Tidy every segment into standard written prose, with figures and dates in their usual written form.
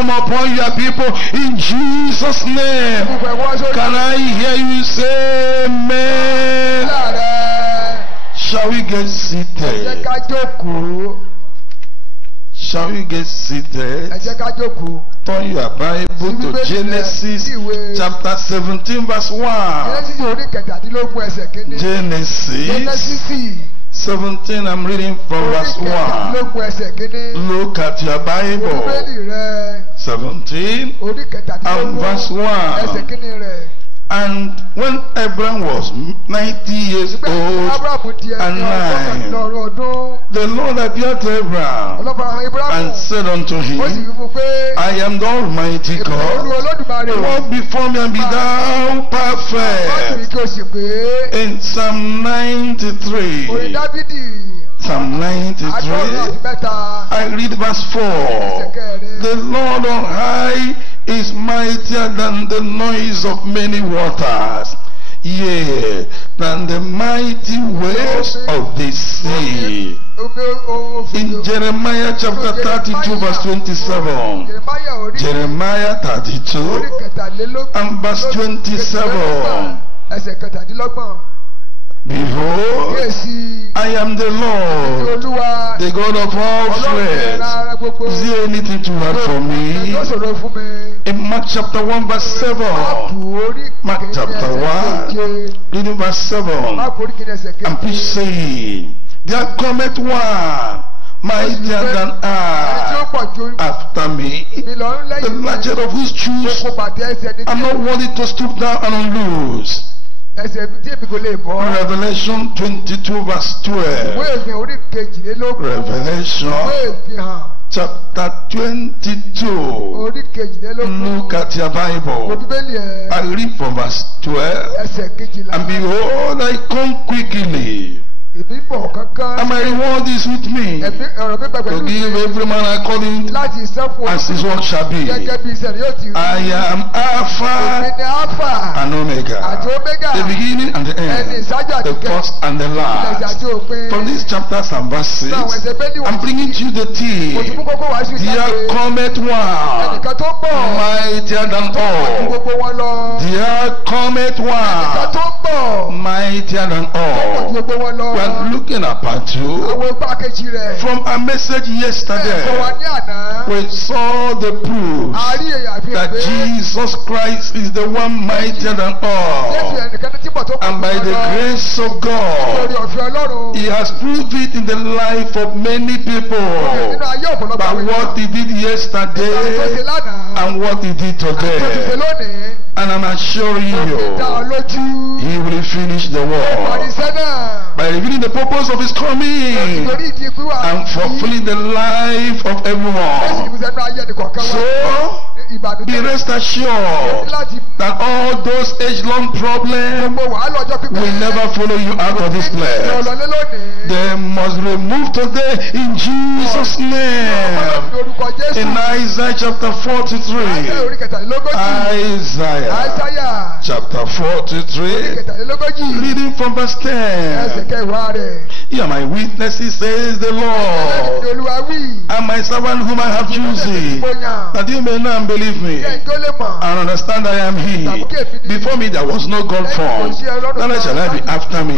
come upon your people in Jesus' name. Can I hear you say amen? Shall we get seated? Shall we get seated? Turn your Bible to Genesis chapter 17 verse 1. Genesis 17, I'm reading from verse 1. Look at your Bible. 17 and verse 1. And when Abraham was 90 years old and 9, the Lord appeared to Abraham and said unto him, I am the Almighty God. Walk before me and be thou perfect. In Psalm 93. Psalm 93, I read verse 4. The Lord on high is mightier than the noise of many waters, yea, than the mighty waves of the sea. In Jeremiah chapter 32 verse 27, Jeremiah 32 and verse 27, behold, I am the Lord, the God of all flesh. Is there anything too hard for me? In Mark chapter 1 verse 7, Mark chapter 1, reading verse 7, and preach saying, there cometh one mightier than I after me, the latchet of whose shoes I'm not worthy to stoop down and unloose. Revelation 22 verse 12. Revelation chapter 22. Look at your Bible. I read from verse 12. And behold, I come quickly, and my reward is with me, to give every man according as his work shall be. I am Alpha and Omega, the beginning and the end, the first and the last. From these chapters and verses, I'm bringing to you the theme. There cometh one mightier than all. There cometh one mightier than all. We are looking at you from a message yesterday. We saw the proof that Jesus Christ is the one mightier than all, and by the grace of God He has proved it in the life of many people by what He did yesterday and what He did today. And I'm assuring you, He will finish the work by revealing the purpose of His coming and fulfilling the life of everyone. So, be rest assured that all those age-long problems will never follow you out of this place. They must be removed today in Jesus' name. In Isaiah chapter 43, Isaiah chapter 43, reading from verse 10. Ye are my witnesses, says the Lord, and my servant whom I have chosen, that you may know and believe me, and understand I am He. Before me there was no God formed, neither shall I be after me.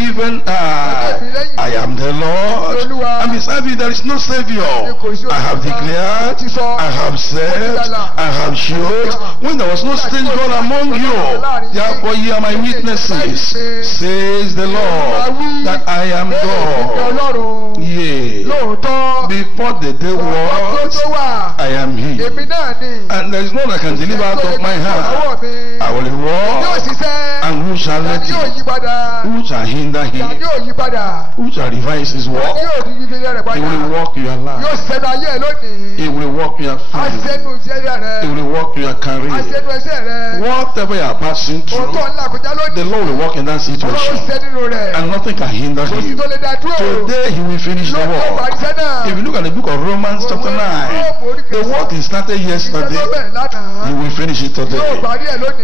Even I am the Lord, and beside me there is no Savior. I have declared, I have said, I have showed, when there was no strange God among you. Therefore ye are my witnesses, says the Lord, that I am God. Yea, before the day was, I am He, and there is no one that can deliver out of my hand. I will walk, and who shall let Him? Who shall hinder Him? Who shall revise His work? He will walk your life. He will walk your family. He will walk your career. Whatever you are passing through, the Lord will walk in that situation, and nothing can hinder Him. Today He will finish the work. If you look at the book of Romans chapter 9, The work he started yesterday, he will finish it today.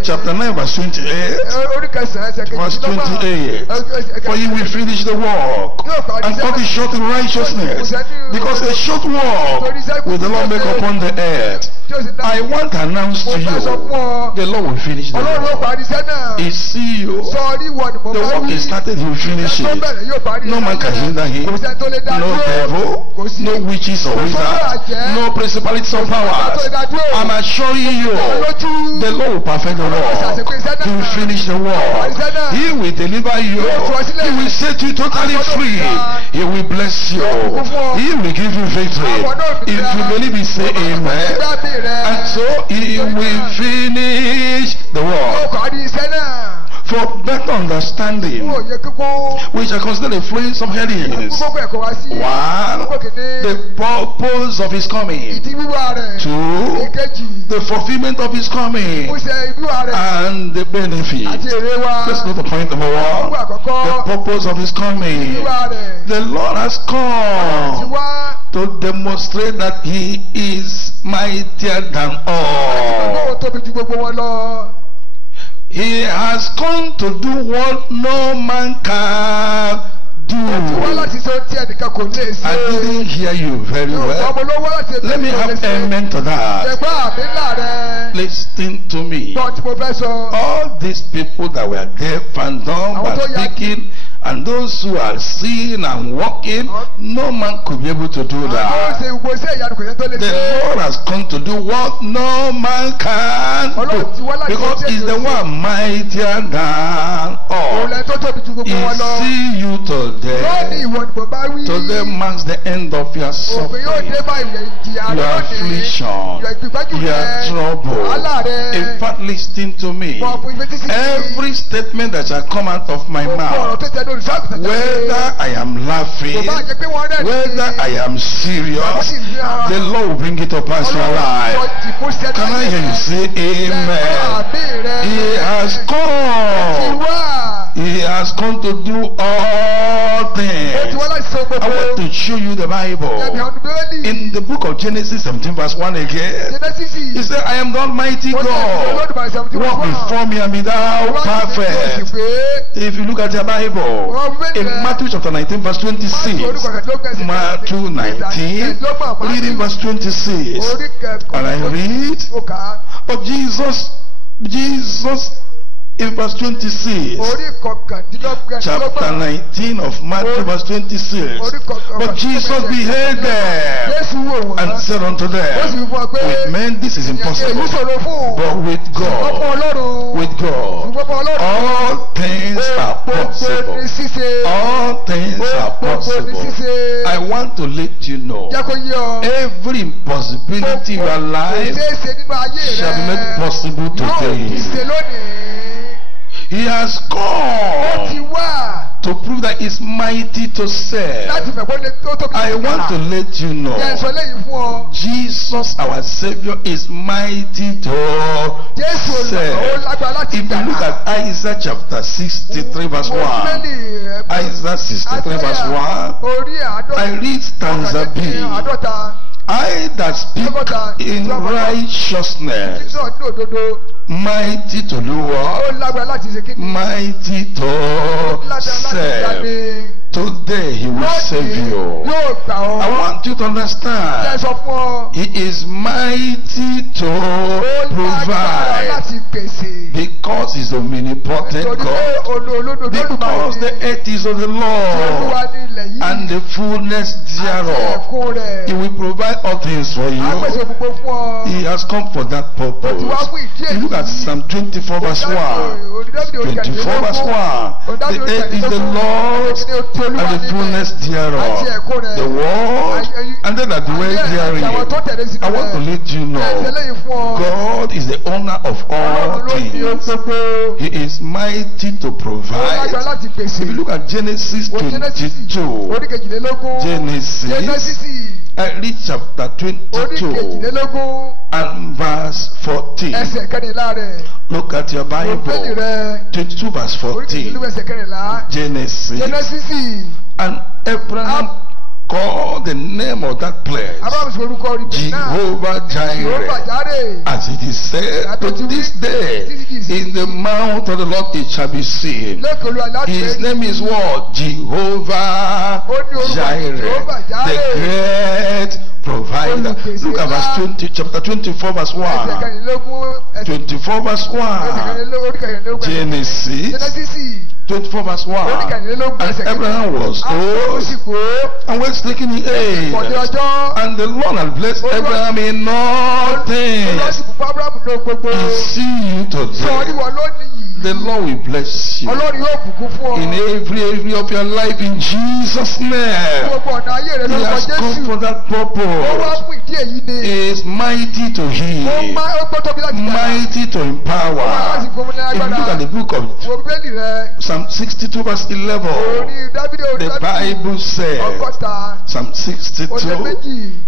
Chapter 9 verse 28. Verse 28. For he will finish the work and cut it short in righteousness, because a short work will the Lord make upon the earth. I want to announce to you, the Lord will finish the work. He see you. The work he started, he will finish it. No man can hinder him. No devil, no witches or wizards, no principalities or powers. I'm assuring you, the Lord will perfect the work. He will finish the work. He will deliver you. He will set you totally free. He will bless you. He will give you victory. If you believe it, say amen. And so he will finish the work. For better understanding, we shall consider the flames of headings. 1. The purpose of his coming. 2. The fulfillment of his coming. And the benefit. Let's go to point number 1. The purpose of his coming. The Lord has come to demonstrate that he is mightier than all. He has come to do what no man can do. I didn't hear you very well. Let me have amen to that. Listen to me. All these people that were deaf and dumb and speaking, and those who are seeing and walking, no man could be able to do that. The Lord has come to do what no man can do, because he's the one mightier than all. He see you today. Today marks the end of your suffering, your affliction, your trouble. In fact, listen to me. Every statement that shall come out of my mouth, whether I am laughing, whether I am serious, the Lord will bring it up as your life. Can I hear you say amen? He has come. He has come to do all things. I want to show you the Bible. In the book of Genesis 17 verse 1 again, he said, I am the Almighty God. Walk before me and be thou perfect. If you look at your Bible, in Matthew chapter 19 verse 26, Matthew 19, reading verse 26, and I read, but Jesus in verse 26, chapter 19 of Matthew verse 26, but Jesus beheld them and said unto them, with men this is impossible, but with God, all things are possible. All things are possible. I want to let you know, every impossibility in your life shall be made possible today. He has come to prove that he's mighty to save. I want to let you know, Jesus our Savior is mighty to save. If you look at Isaiah chapter 63 verse 1, Isaiah 63 verse 1, I read stanza B. I that speak in righteousness, mighty to do what? Mighty to save. Today he will save you. I want you to understand, he is mighty to provide, because he's omnipotent God, because the earth is of the Lord and the fullness thereof. He will provide all things for you. He has come for that purpose. You look at Psalm 24 verse 1. 24 verse 1. The earth is the Lord's and the fullness thereof, the world and then that dwell therein. I want to let you know, God is the owner of all things. He is mighty to provide. If you look at Genesis 22, Genesis, I read chapter 22 and verse 14. Look at your Bible. 22 verse 14. Genesis. And Abraham call the name of that place Jehovah Jireh, as it is said to this day, in the mouth of the Lord it shall be seen. His name is what? Jehovah Jireh, the great provider. Look at verse 20, chapter 24 verse 1. 24 verse 1. Genesis 24 verse 1. And Abraham was old and was taking the age, and the Lord had blessed Abraham in all things. He see you today. The Lord will bless you in every area of your life in Jesus' name. He has come for that purpose. He is mighty to heal, mighty to empower. If you look at the book of Psalm 62 verse 11, the Bible says, Psalm 62,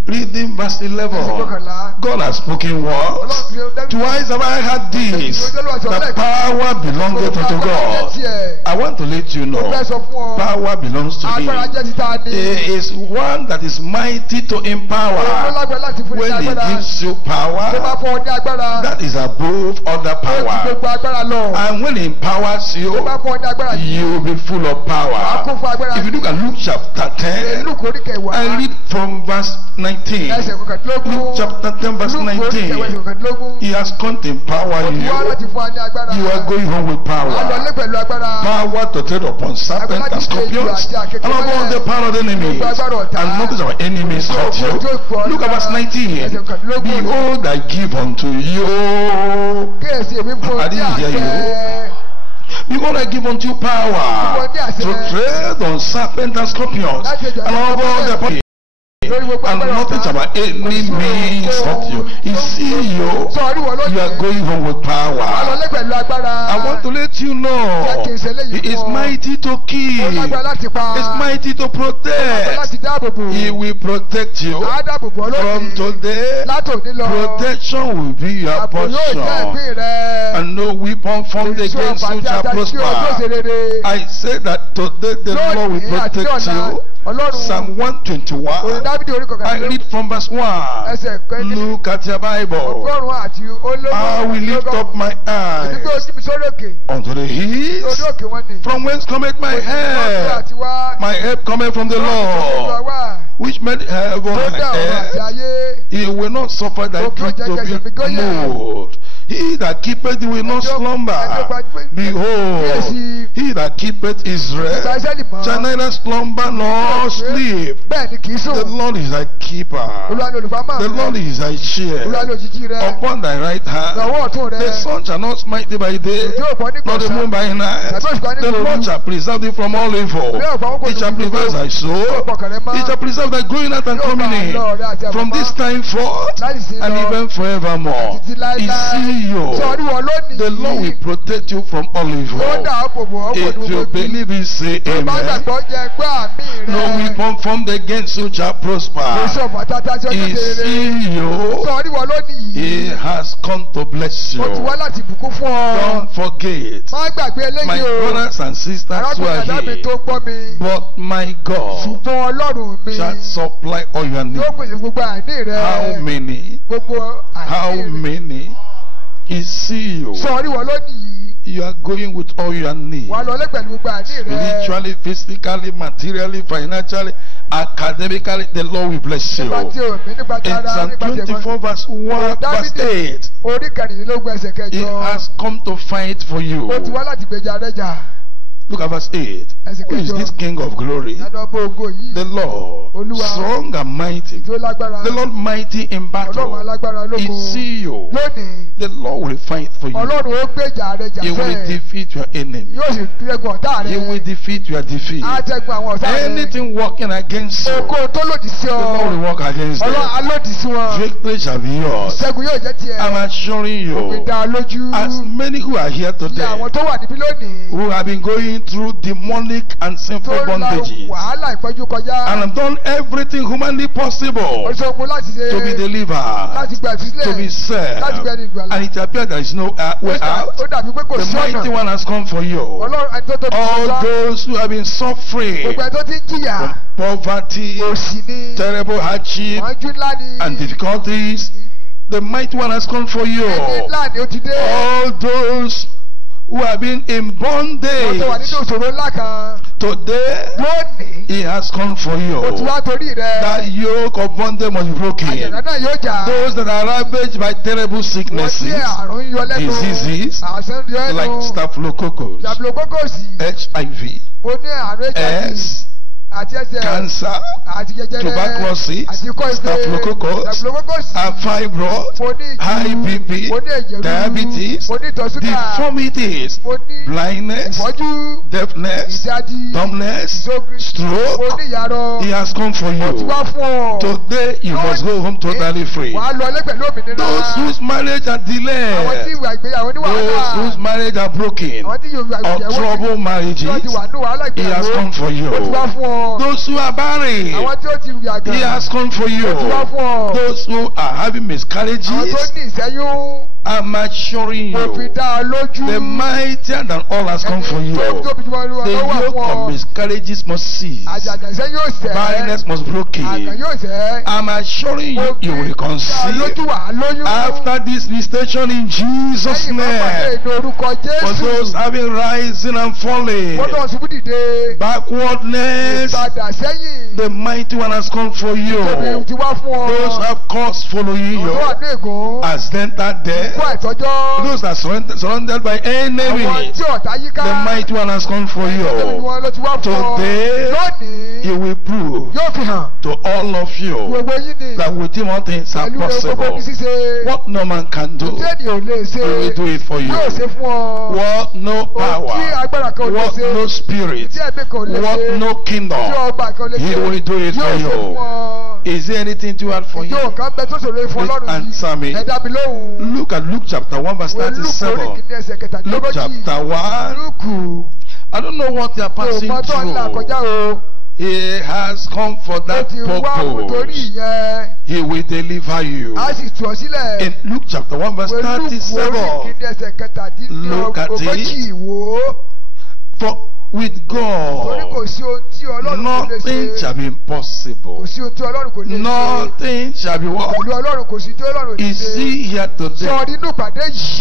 reading verse 11, God has spoken words. Twice have I heard this, the power belongeth unto God. I want to let you know, power belongs to Him. He is one that is mighty to empower. When He gives you power, that is above other power. And when He empowers you, you will be full of power. If you look at Luke chapter 10, I read from verse 19. Luke chapter 10 verse 19. He has come to empower you. You are going home with power. Power to tread upon serpents and scorpions and upon the power of the enemies, and notice our enemies hurt you. Look at verse 19. Behold, I give unto you. I didn't hear you. Behold, I give unto you power to tread on serpents and scorpions and all the power. And nothing about any means of you. You see, you are going home with power. I want to let you know, He is mighty to kill. He is mighty to protect. He will protect you from today. Protection will be your portion, and no weapon formed against you shall prosper. I say that today the Lord will protect you. Psalm 121. I read from verse 1. Look at your Bible. I will lift up my eyes unto the hills, from whence cometh my help. My help cometh from the Lord, which made heaven and earth. He will not suffer thy feet to be moved. He that keepeth thee will not slumber. Behold, he that keepeth Israel shall neither slumber nor sleep. The Lord is thy keeper. The Lord is thy shade upon thy right hand. The sun shall not smite thee by day, nor the moon by night. The Lord shall preserve thee from all evil. He shall preserve thy soul. He shall preserve thy going out and coming in, from this time forth and even forevermore. He see you. The Lord will protect you from all evil. If you believe it, say amen. No weapon formed against you shall prosper. He see you. He has come to bless you. Don't forget, my brothers and sisters who are here, but my God shall supply all your needs. How many? How many? He see you. You are going with all your needs. Spiritually, physically, materially, financially, academically, the Lord will bless you. In Psalm 24 verse 1 verse 8, He has come to fight for you. Look at verse 8. Who is this King of glory? The Lord, strong and mighty. The Lord mighty in battle. He see you. The Lord will fight for you. He will defeat your enemy. He will defeat your defeat. Anything working against you, the Lord will work against them. Victory shall be yours. I'm assuring you, as many who are here today, who have been going been through demonic and sinful bondages and have done everything humanly possible to be delivered, to be saved, and it appears there is no way out. The mighty one has come for you. All those who have been suffering from poverty, terrible hardship, and difficulties, the mighty one has come for you. All those who have been in bondage, today he has come for you. That yoke of bondage must be broken. Those that are ravaged by terrible sicknesses, diseases like staphylococcus, HIV, AIDS, cancer, tuberculosis, staphylococcus, fibroid, high BP, diabetes, deformities, blindness, deafness, dumbness, stroke. He has come for you. Today you must go home totally free. Those whose marriage are delayed, those whose marriage are broken, or troubled marriages, he has come for you. Those who are barren, he has come for you. Those who are having miscarriages, I'm assuring you, the mightier than all has come for you. The yoke of miscarriages must cease. Barrenness must be broken. I'm assuring you, you will conceive after this visitation in Jesus' name. For those having rising and falling, backwardness, the mighty one has come for you. Those who have cause following you, accidental death, those that are surrounded by enemies, the mighty one has come for you. Today, he will prove to all of you that with him all things are possible. What no man can do, he will do it for you. What no power, what no spirit, what no kingdom, he will do it for you. Is there anything to add for you? Please answer me. Look at Luke chapter 1 verse 37. Luke chapter 1. I don't know what they are passing through. He has come for that purpose. He will deliver you. In Luke chapter 1 verse 37. Look at it. For with God, nothing shall be impossible. Nothing shall be what? Is he here today?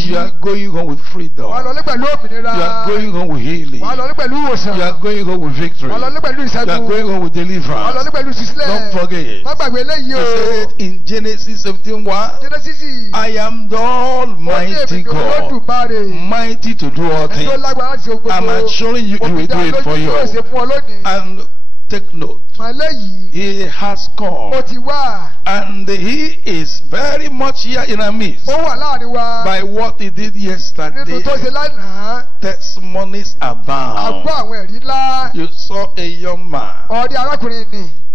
You are going home with freedom. You are going home with healing. You are going home with victory. You are going home with deliverance. Don't forget. He said in Genesis 17:1, I am the Almighty God, mighty to do all things. I'm assuring you, he will do it for you. And take note, he has come, and he is very much here in our midst. By what he did yesterday, testimonies abound. You saw a young man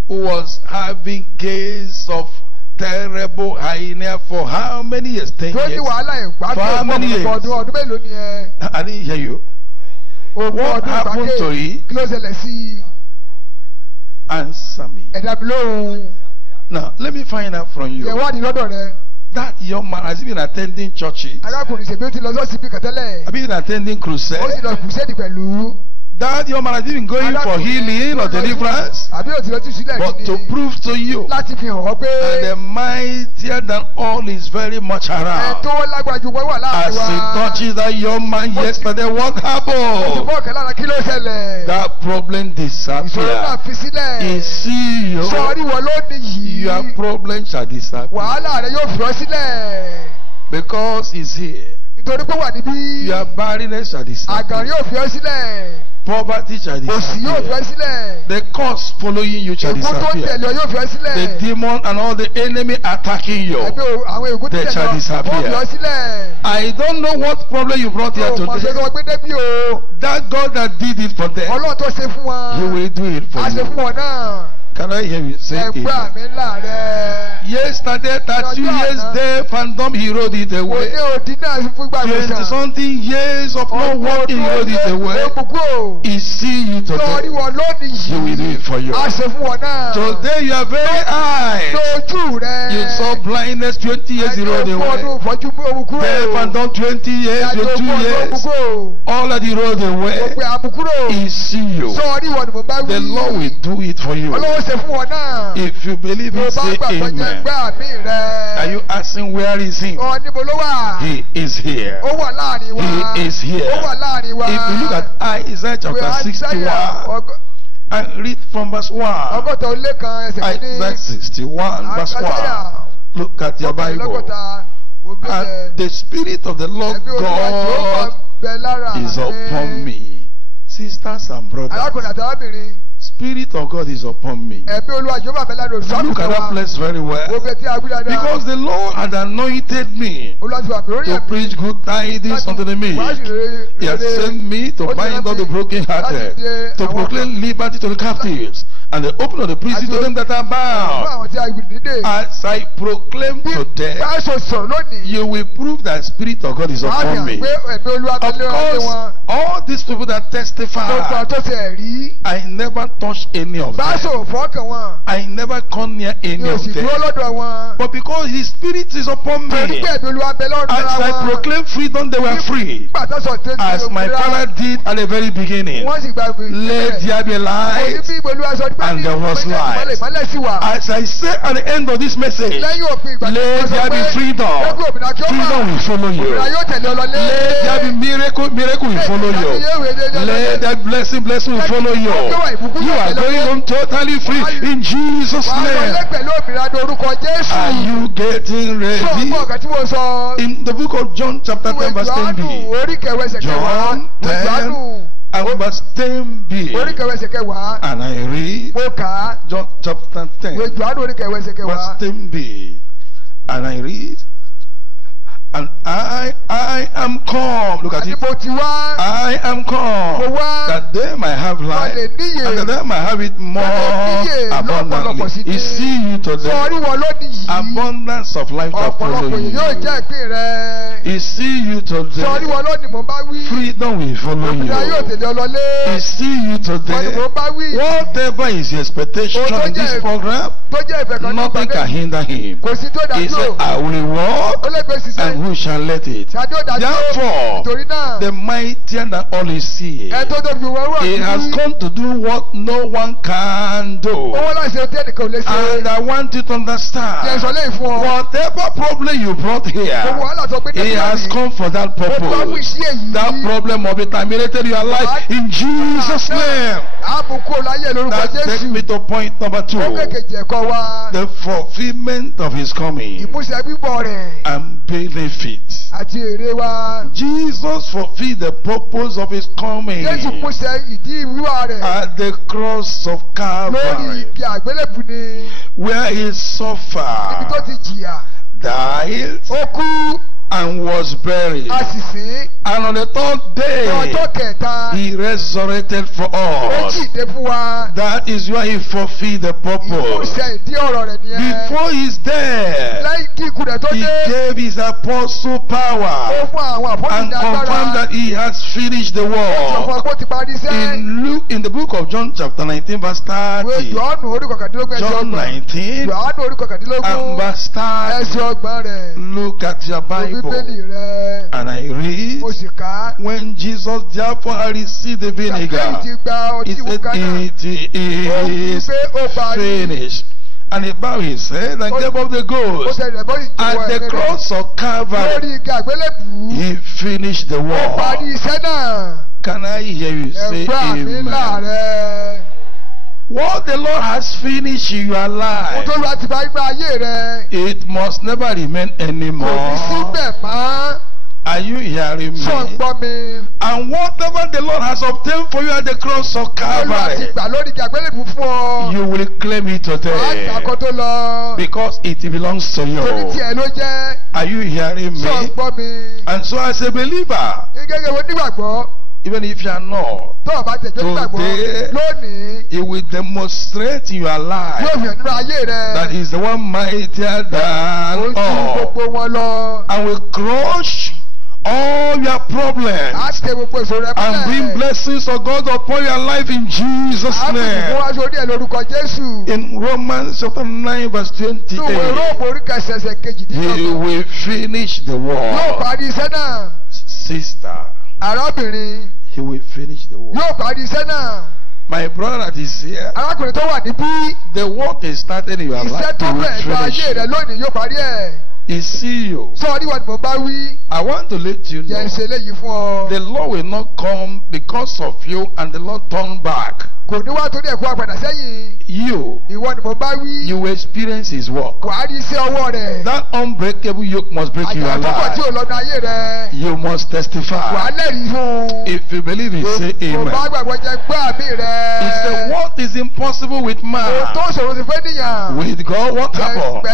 who was having case of terrible hernia for how many years? 10 years. For how many years? I didn't hear you. What happened to it? Answer me. Now, let me find out from you. That young man, has he been attending churches? Have you been attending crusades? That young man has been going for healing or deliverance, but to prove to you that the mightier than all is very much around. As he touches that young man yesterday, what happened? That problem disappeared. He see you. Your problem shall disappear. Because he's here. Your barrenness shall disappear. Poverty shall disappear. The cause following you shall disappear. The demon and all the enemy attacking you, they shall disappear. I don't know what problem you brought here today. That God that did it for them, he will do it for you. Can I hear you say amen? Yesterday, 32 years there, phantom, he rode it away. 20-something years of no working, he rode it away. He see you today. He will do it for you. Today you are very high. You saw blindness 20 years, he rode away. There, phantom, 20 years, 22 years. All that he rode away. He see you. The Lord will do it for you. If you believe it, say amen. Are you asking where is he? He is here. He is here. If you look at Isaiah chapter 61 and read from verse 1. Isaiah 61 verse 1. Look at your Bible. And the Spirit of the Lord God is upon me. Sisters and brothers, Spirit of God is upon me. Look at that place very well. Because the Lord had anointed me to preach good tidings unto the meek. He has sent me to bind up the brokenhearted, to proclaim liberty to the captives, and the open of the prison to them that are bound. As I proclaim today, you will prove that Spirit of God is upon me. Of course, all these people that testify, I never touch any of them. I never come near any of them. But because His Spirit is upon me, as I proclaim freedom, they were free. As my Father did at the very beginning. Let there be light, and there was light. As I say at the end of this message, let there be freedom. Freedom will follow you. Let there be miracle will follow you. Let that blessing will follow you. You are going home totally free in Jesus' name. Are you getting ready? In the book of John chapter 10 verse 10b. John 10 and verse 10b. And I read John chapter 10 verse 10b. And I read, and I am come. Look at it. I am come that they might have life, and that they might have it more abundantly. He see you today. Abundance of life that follow you. He see you today. Freedom will follow you. He see you today. Whatever is your expectation in this program, nothing can hinder him. He said, I will walk, and who shall let it? Therefore, the mightier than all is here. He has come to do what no one can do. And I want you to understand, whatever problem you brought here, He has come for that purpose. That problem will be terminated in your life in Jesus' name. That takes me to point number 2. The fulfillment of His coming and benefit. Jesus fulfilled the purpose of His coming at the cross of Calvary, where He suffered, died, and was buried. And on the 3rd day, He resurrected for us. That is why He fulfilled the purpose. Before His death, He gave His apostle power and confirmed that He has finished the work. In the book of John chapter 19 verse 30, John 19 and verse 30, look at your Bible. And I read, when Jesus therefore had received the vinegar, He said, it is finished. And He bowed His head and gave up the ghost. At the cross of Calvary, He finished the work. Can I hear you say amen? What the Lord has finished in your life, it must never remain anymore. Are you hearing me? And whatever the Lord has obtained for you at the cross of Calvary, you will claim it today, because it belongs to you. Are you hearing me? And so as a believer, Even if you are not, today He will demonstrate in your life that He is the one mightier than all, and will crush all your problems and bring blessings of God upon your life in Jesus' name. In Romans chapter 9 verse 28, He will finish the war. Sister, He will finish the war. My brother that is here, the work is started in your life. He will finish it. He see you. I want to let you know, the Lord will not come because of you and the Lord turn back. You will experience His work. That unbreakable yoke must break in your life. You must testify. If you believe it, say amen. He said, what is impossible with man, with God, what happened?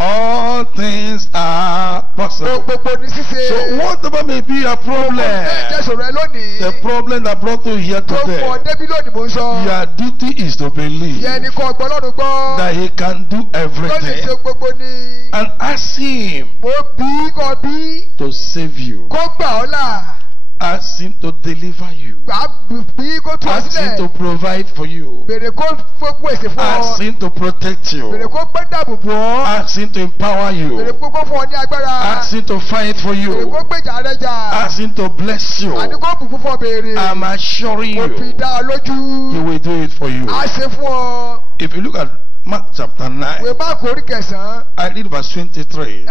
All things are possible. So whatever may be a problem, the problem that brought you here today, your duty is to believe that He can do everything, and ask Him to save you. Ask Him to deliver you. Ask Him to provide for you. Ask Him to protect you. Ask Him to empower you. Ask Him to fight for you. Ask Him to bless you. I'm assuring you, He will do it for you. If you look at Mark chapter 9, I read verse 23.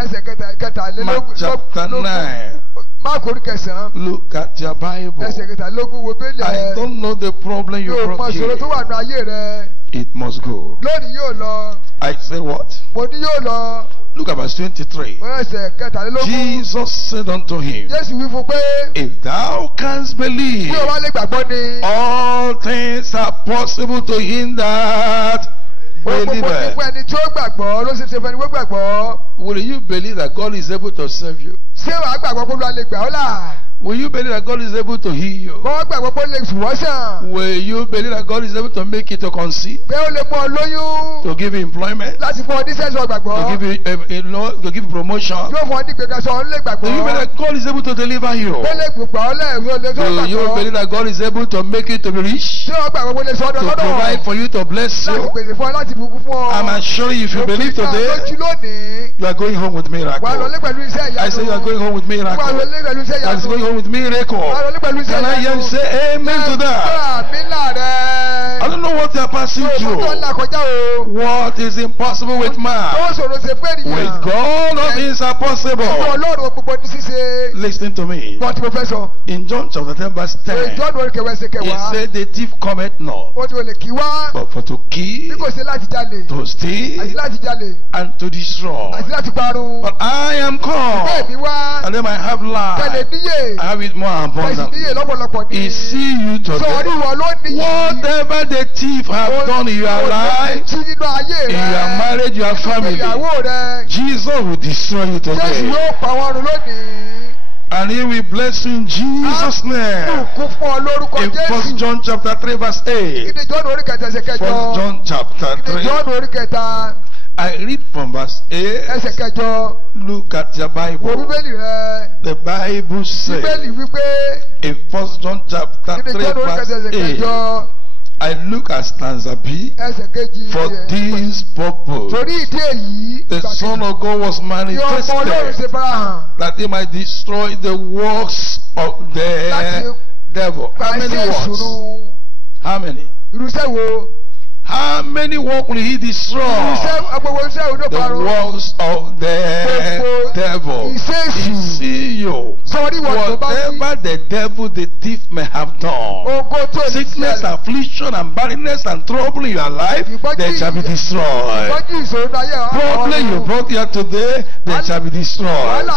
Mark chapter 9. Look at your Bible. I don't know the problem you brought here. It must go. I say what? Look at verse 23. Jesus said unto him, if thou canst believe, all things are possible to him that believeth. Will you believe that God is able to save you? Will you believe that God is able to heal you? Will you believe that God is able to make you to conceive? To give you employment? To give you, to give you promotion? Do you believe that God is able to deliver you? Do you believe that God is able to make you to be rich? To provide for you, to bless you? I'm assuring you, if you believe today, you are going home with miracle. I say you are going home with miracle. That's going home with miracle. Can I hear you say amen to that? I don't know what you are passing through. What is impossible with man, with God all things are possible. Listen to me. In John chapter 10 verse 10, He said the thief cometh not, but for to kill, to steal, and to destroy. But I am come, and then I have life, I have it more abundantly. He see you today. Whatever the thief have done in your life, in your marriage, your family, Jesus will destroy you today. And He will bless you in Jesus' name. In 1 John chapter 3 verse 8. 1 John chapter 3. I read from verse 8. Look at your Bible. The Bible says in 1 John chapter 3 verse 8. I look at stanza B. For this purpose the Son of God was manifested, that He might destroy the works of the devil. How many works? How many? How many works will He destroy? The works of the devil. He see you. Whatever the devil, the thief may have done, sickness, affliction, and barrenness, and trouble in your life, they shall be destroyed. Problem you brought here today, they shall be destroyed.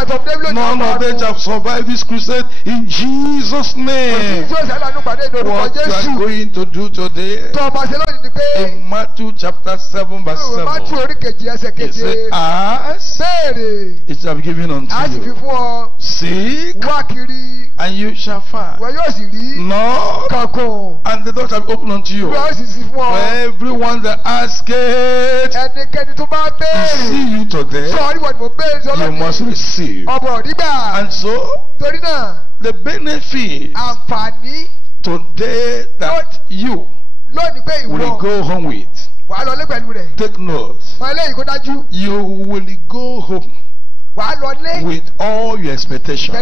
None of them shall survive this crusade in Jesus' name. What you are going to do today, in Matthew chapter 7 verse 7, it says, ask, it shall be given unto you. Seek, and you shall find. Knock, and the door shall be opened unto you. For everyone that asketh to see you today, you must receive. And so, the benefit today that you will go home with. Take notes. You will go home with all your expectations.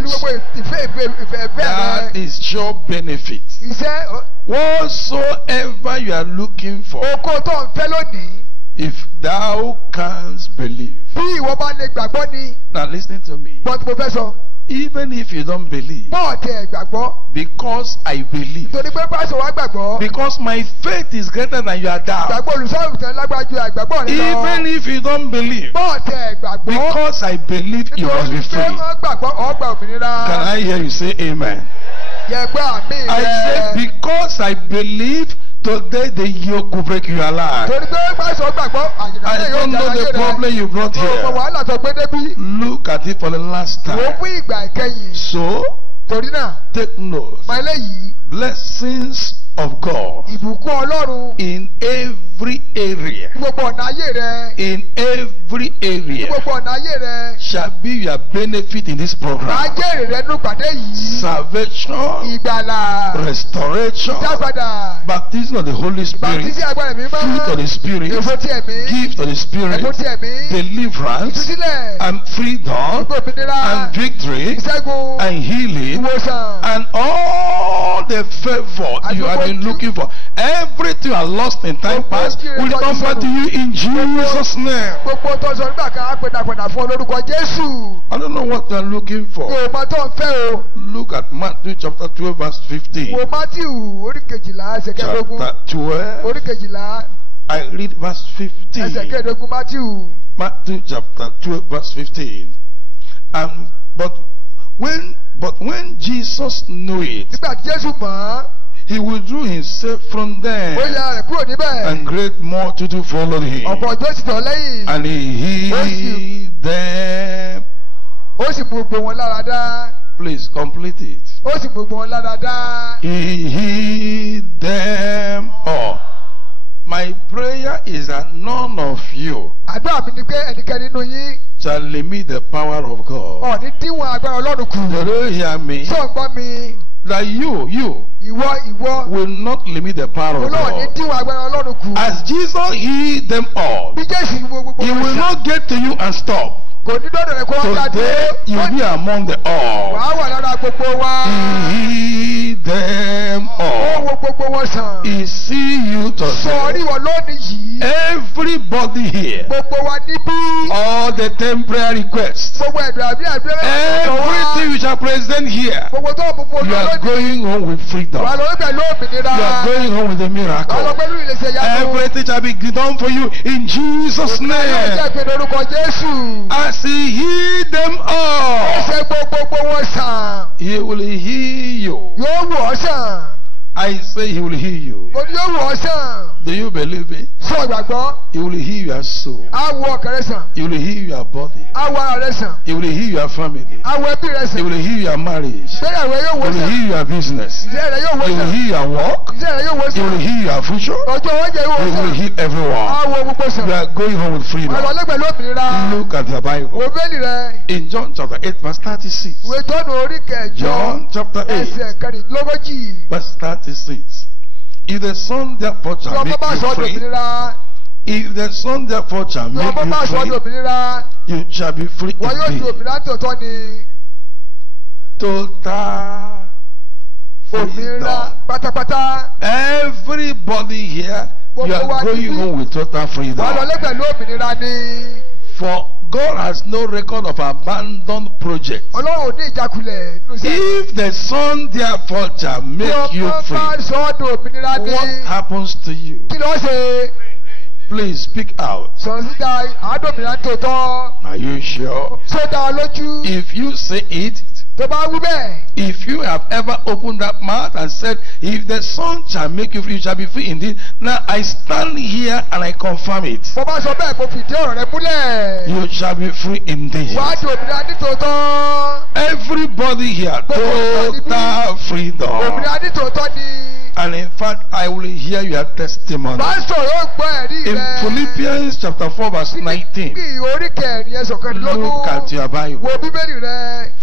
That is your benefit. Whatsoever you are looking for, if thou canst believe. Now listen to me. Even if you don't believe, because I believe, because my faith is greater than your doubt. Even if you don't believe, because I believe, you must be free. Can I hear you say amen? I said because I believe, today the yoke will break your life. I don't know the problem you brought here. Look at it for the last time. So, take note. Blessings of God in every area. In every area shall be your benefit in this program. Salvation, restoration, baptism of the Holy Spirit, fruit of the Spirit, gift of the Spirit, deliverance, and freedom, and victory, and healing, and all the favor you have been looking for. Everything I lost in time past will come back to you in Jesus' name. I don't know what you are looking for. Look at Matthew chapter 12 verse 15. Chapter 12. I read verse 15. Matthew chapter 12 verse 15. But when Jesus knew it, he withdrew himself from them, and great multitude followed him, and he healed them. Please complete it. He healed them all. My prayer is that none of you shall limit the power of God. You don't hear me? That you will not limit the power of God. As Jesus healed them all, he will not get to you and stop. Today you will be among the all. He healed them all. He see you today. Everybody here, all the temporary requests, everything which are present here, you are going home with freedom. You are going home with a miracle. Everything shall be done for you in Jesus' name. As he healed them all, he will heal you. I say he will heal you. Do you believe it? He will heal your soul. He will heal your body. He will heal your family. He will heal your marriage. He will heal your business. He will heal your work. He will heal your future. He will heal everyone. You are going home with freedom. Look at the Bible. In John chapter 8 verse 36. John chapter 8 verse 36. If the Son therefore shall make you free, if the Son therefore shall make you free, you shall be free indeed. Total freedom. Everybody here, you are going home with total freedom. For God has no record of abandoned projects. If the Son therefore shall make you free, what happens to you? Please speak out. Are you sure? If you say it, if you have ever opened that mouth and said, if the Son shall make you free, you shall be free indeed. Now I stand here and I confirm it. You shall be free indeed. everybody here total freedom. And in fact, I will hear your testimony. In Philippians chapter 4 verse 19. Look at your Bible.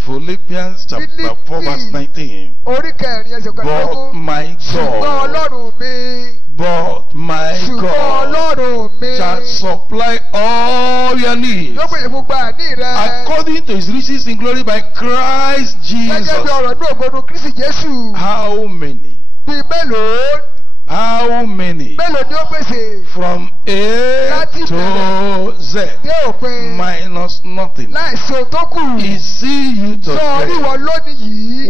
Philippians chapter 4 verse 19. But my God shall supply all your needs according to his riches in glory by Christ Jesus. How many? How many? From A to Z minus nothing. He see you today.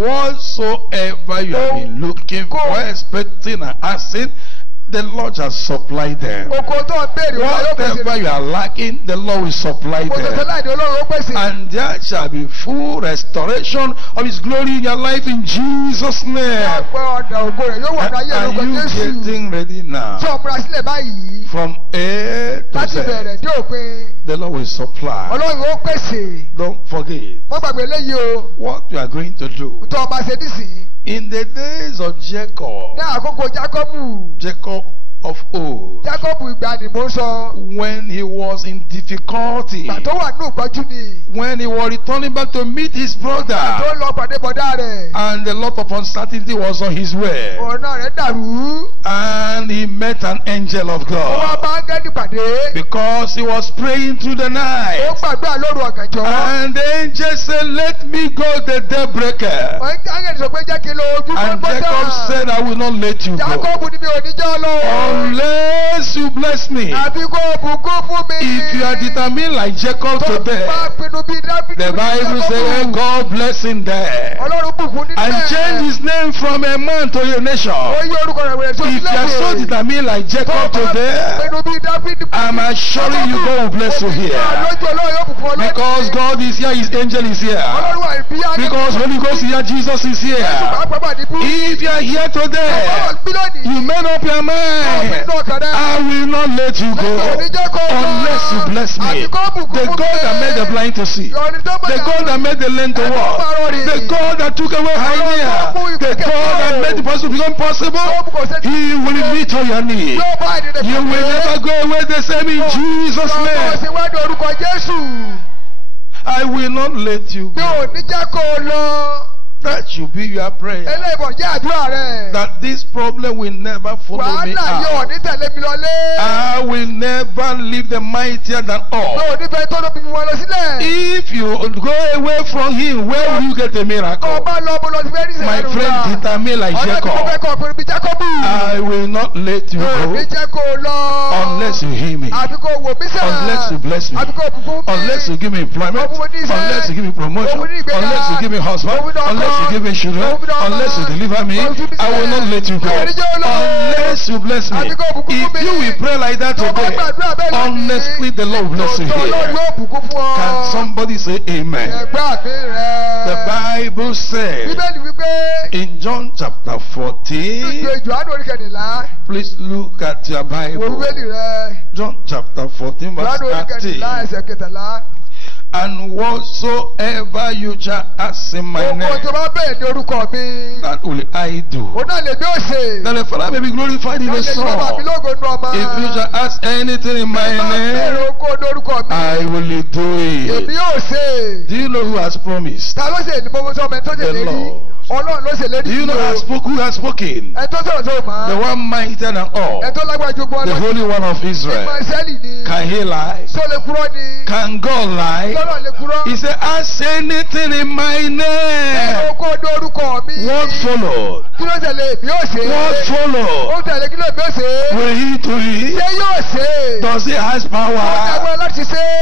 Whatsoever you have been looking for, expecting and asking, the Lord has supplied them. Whatever you are lacking, the Lord will supply them. And there shall be full restoration of his glory in your life in Jesus' name. Are you getting ready now? From A to Z, the Lord will supply. Don't forget what you are going to do. In the days of Jacob of old, when he was in difficulty, when he was returning back to meet his brother, and a lot of uncertainty was on his way, and he met an angel of God, because he was praying through the night, and the angel said, "Let me go the daybreaker." And Jacob said, "I will not let you go unless you bless me." If you are determined like Jacob today, the Bible says God bless him there and change his name from a man to a nation. If you are so determined like Jacob today, I'm assuring you God will bless you here, because God is here, his angel is here, because Holy Ghost is here, Jesus is here. If you are here today, you made up your mind, I will not let you go unless you bless me. The God that made the blind to see, the God that made the lame to walk, the God that took away hernia, the God that made the possible become possible, he will meet all your needs. You will never go away the same in Jesus' name. I will not let you go. That should be your prayer. That this problem will never follow me out. I will never leave the mightier than all. If you go away from him, where will you get a miracle? My friend, determine like Jacob. I will not let you go unless you hear me, unless you bless me, unless you give me employment, unless you give me promotion, unless you give me husband, unless you give me children, unless you deliver me, I will not let you go unless you bless me. If you will pray like that today, honestly the Lord will bless you here. Can somebody say amen? The Bible says in John chapter 14, please look at your Bible. John chapter 14 verse 13. And whatsoever you shall ask in my name, that will I do, that the Father may be glorified in the Son. If you shall ask anything in my name, I will do it. Do you know who has promised? The Lord. Do you know who has spoken? The one mightier than all, the Holy One of Israel. Can he lie? Can God lie? He said, ask anything in my name. What followed? What followed? Will he do it? Does he have power?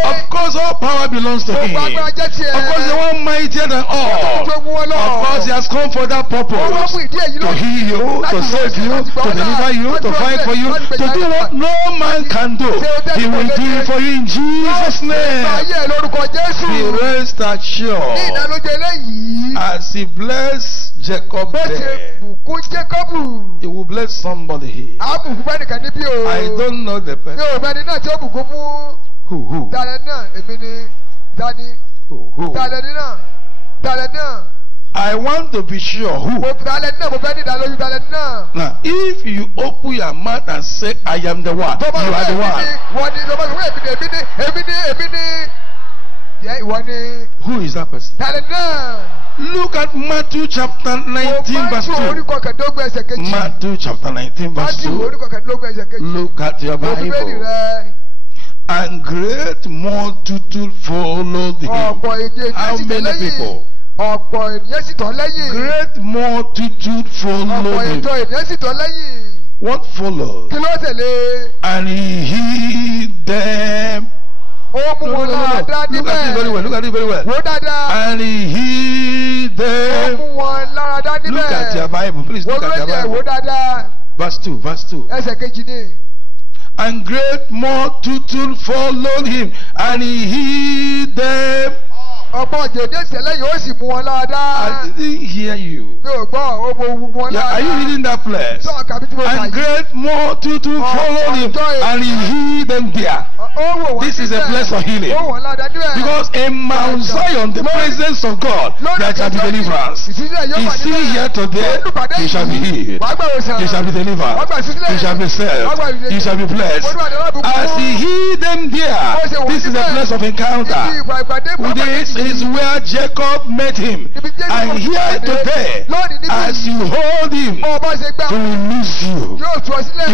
Of course all power belongs to him. Of course the one mightier than all. Of course he has come for that purpose, to heal you, to save you, to deliver you, to fight for you, to do what no man can do. He will do it for you in Jesus' name. Be rest assured, as he blessed Jacob there, he will bless somebody here. I don't know the person. Who? I want to be sure who. Now, if you open your mouth and say, I am the one, you are the one. Who is that person? Look at Matthew chapter 19 verse 2. Matthew chapter 19 verse 2. Look at your Bible. And great multitude followed him. How many people? Great multitude followed him. What followed? And he healed them. Look at it very well. Look at it very well. And he healed them. Look at your Bible. Please look at your Bible. Verse 2. Verse 2. And great multitude followed him, and he healed them. I didn't hear you. Yeah, are you reading that place? And great multitude followed him, and he healed them there. This is a place of healing. Because in Mount Zion, the presence of God, there shall be deliverance. Is he here today? He shall be healed. He shall be delivered. He shall be saved. He shall be blessed. As he healed them there, this is a place of encounter. This is where Jacob met him. And here today, as you hold him, he will loose you. He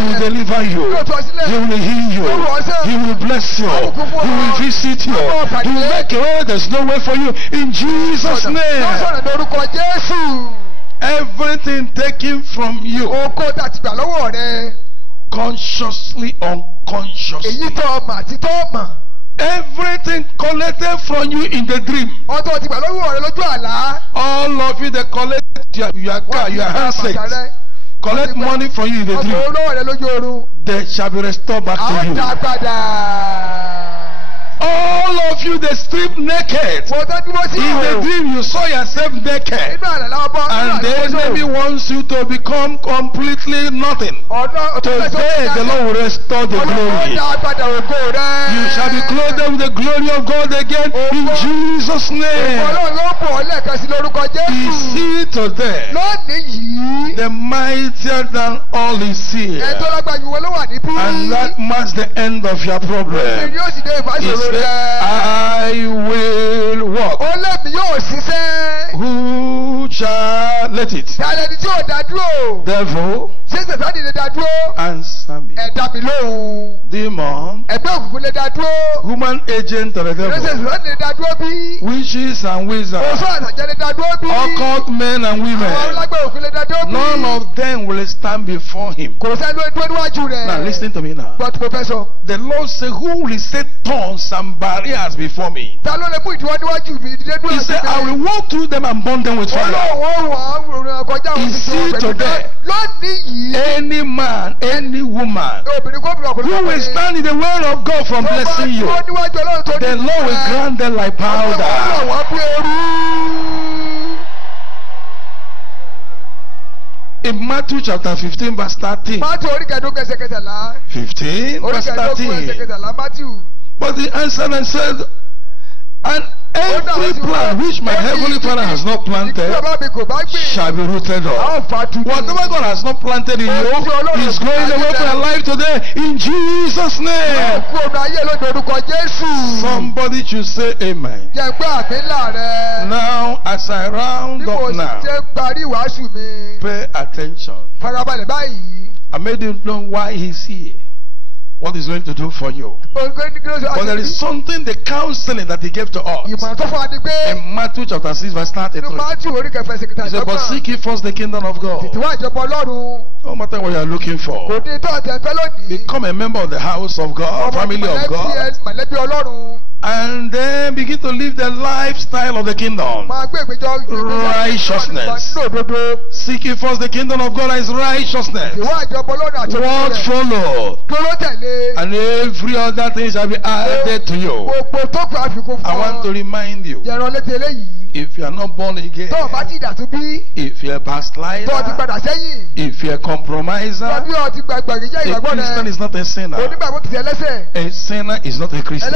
will deliver you. He will heal you. He will bless you. He will visit you. He will make a way there's no way for you. In Jesus' name. Everything taken from you, consciously, unconsciously, everything collected from you in the dream, all of you that collect your car, your handset, collect money from you in the dream, they shall be restored back to you. All of you that strip naked, in the dream you saw yourself naked, and the enemy wants you to become completely nothing. Today the Lord will restore the glory. You shall be clothed with the glory of God again in Jesus' name. Is he today the mightier than all is here? And that marks the end of your problem. I will walk. Who shall let it? Devil, answer me. Demon, human agent of the devil, witches and wizards, occult men and women, none of them will stand before him. Now listen to me now. The Lord said, who will set thorns and barriers before me? He said, I will walk through them and burn them with fire. Is he today any man, any woman who will stand in the word of God from blessing you? The Lord will grant them like powder. In Matthew chapter 15 verse 13. 15 verse 13. But he answered and said, and every plant which my heavenly Father has not planted shall be rooted up. Whatever God has not planted in you is going away from your life today in Jesus' name. Somebody should say amen. Now as I round up now, pay attention. I made you know why he's here, what he's going to do for you. But there is something, the counseling that he gave to us in Matthew chapter 6 verse 33. He said, but seek ye first the kingdom of God. No matter what you are looking for, become a member of the house of God, family of God, and then begin to live the lifestyle of the kingdom. Righteousness. Seek ye first the kingdom of God and his righteousness. What follow? And every other thing shall be added to you. I want to remind you, if you are not born again, if you are a backslider, if you are a compromiser, a Christian is not a sinner. A sinner is not a Christian.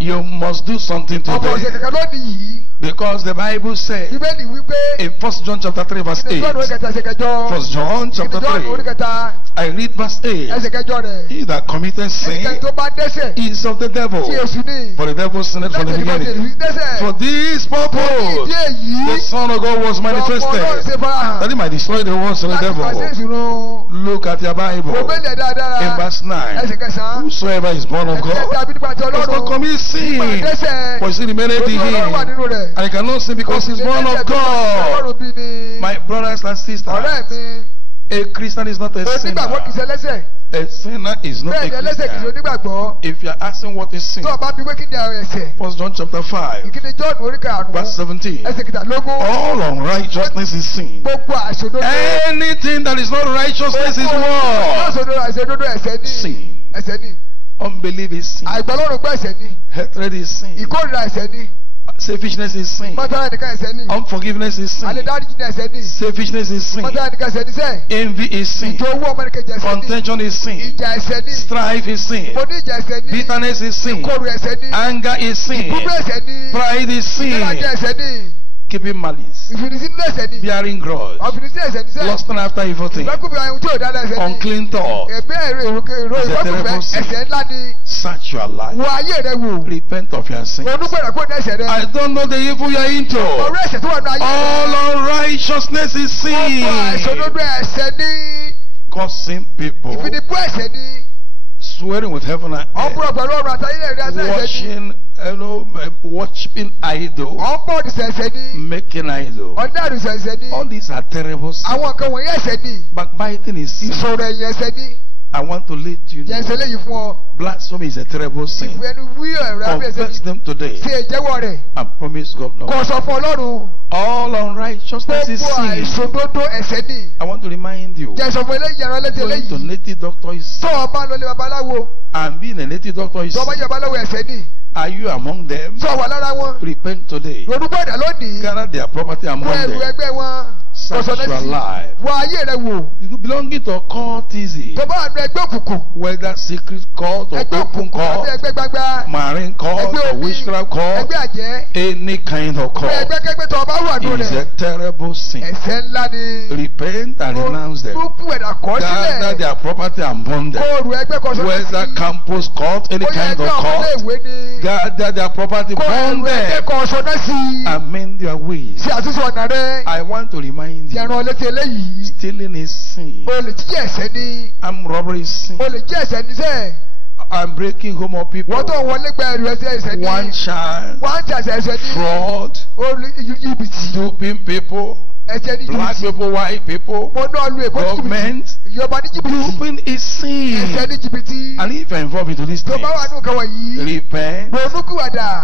You must do something today. Because the Bible says in 1 John chapter 3 verse 8. 1 John chapter 3. I read verse 8. He that committed sin is of the devil. For the devil sinned from the beginning. For this purpose the Son of God was manifested, that he might destroy the works of the devil. Look at your Bible. In verse 9. Whosoever is born of God does not commit sin, for sin remaineth in him, and he cannot sin because he is born of God. My brothers and sisters, a Christian is not a sinner. A sinner is not a Christian. If you are asking what is sin, 1 John chapter 5 verse 17. All unrighteousness is sin. Anything that is not righteousness is what? Sin. Unbelief is sin. Hatred is sin. Selfishness is sin. Unforgiveness is sin. Selfishness is sin. Envy is sin. Contention is sin. Strife is sin. Bitterness is sin. Anger is sin. Pride is sin. Keeping malice, bearing grudge, lusting after evil things, unclean thoughts, is a terrible sin. Search your life. Repent of your sins. I don't know the evil you are into. All unrighteousness is sin. Cursing people, swearing with heaven and earth, worshiping idol, making idol. All these are terrible sins. Backbiting is sin. I want to let you know, blasphemy is a terrible sin. Confess them today and promise God no. All unrighteousness is sin. I want to remind you, going to native doctor is sin, and being a native doctor is sin. Are you among them? Repent today. Gather their property among them. Search your life. Belonging to occultism, whether secret cult or open cult, marine cult or witchcraft cult, any kind of cult, is a terrible sin. Repent and renounce them. Gather their property among them. Whether campus cult, any kind of cult, gather their property, burn them, and mend their ways. I want to remind you, stealing is sin. I'm robbery is sin. I'm breaking home of people. One child, fraud, duping people, black people, white people, government. Duping is sin. And if you're involved into these things, repent,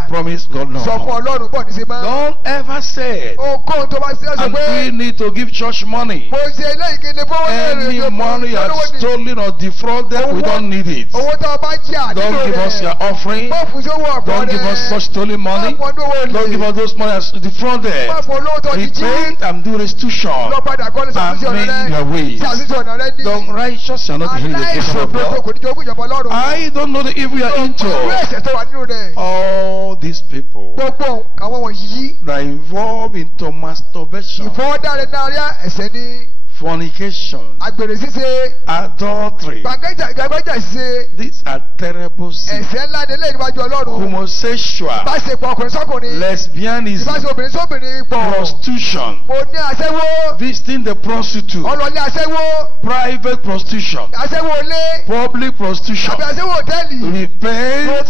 promise God no more. Don't ever say, I'm doing it to give church money. Any money you have stolen or defrauded, we don't need it. Don't give us your offering. Don't give us such stolen money. Don't give us those money as defrauded. Repent and do restitution. And mend your ways. Don't righteous shall not inherit the kingdom of God. I don't know the evil you are into. All these people that are involved into masturbation, fornication, adultery, these are terrible sins. Homosexual, lesbianism, prostitution, visiting the prostitute, private prostitution, public prostitution. Repent,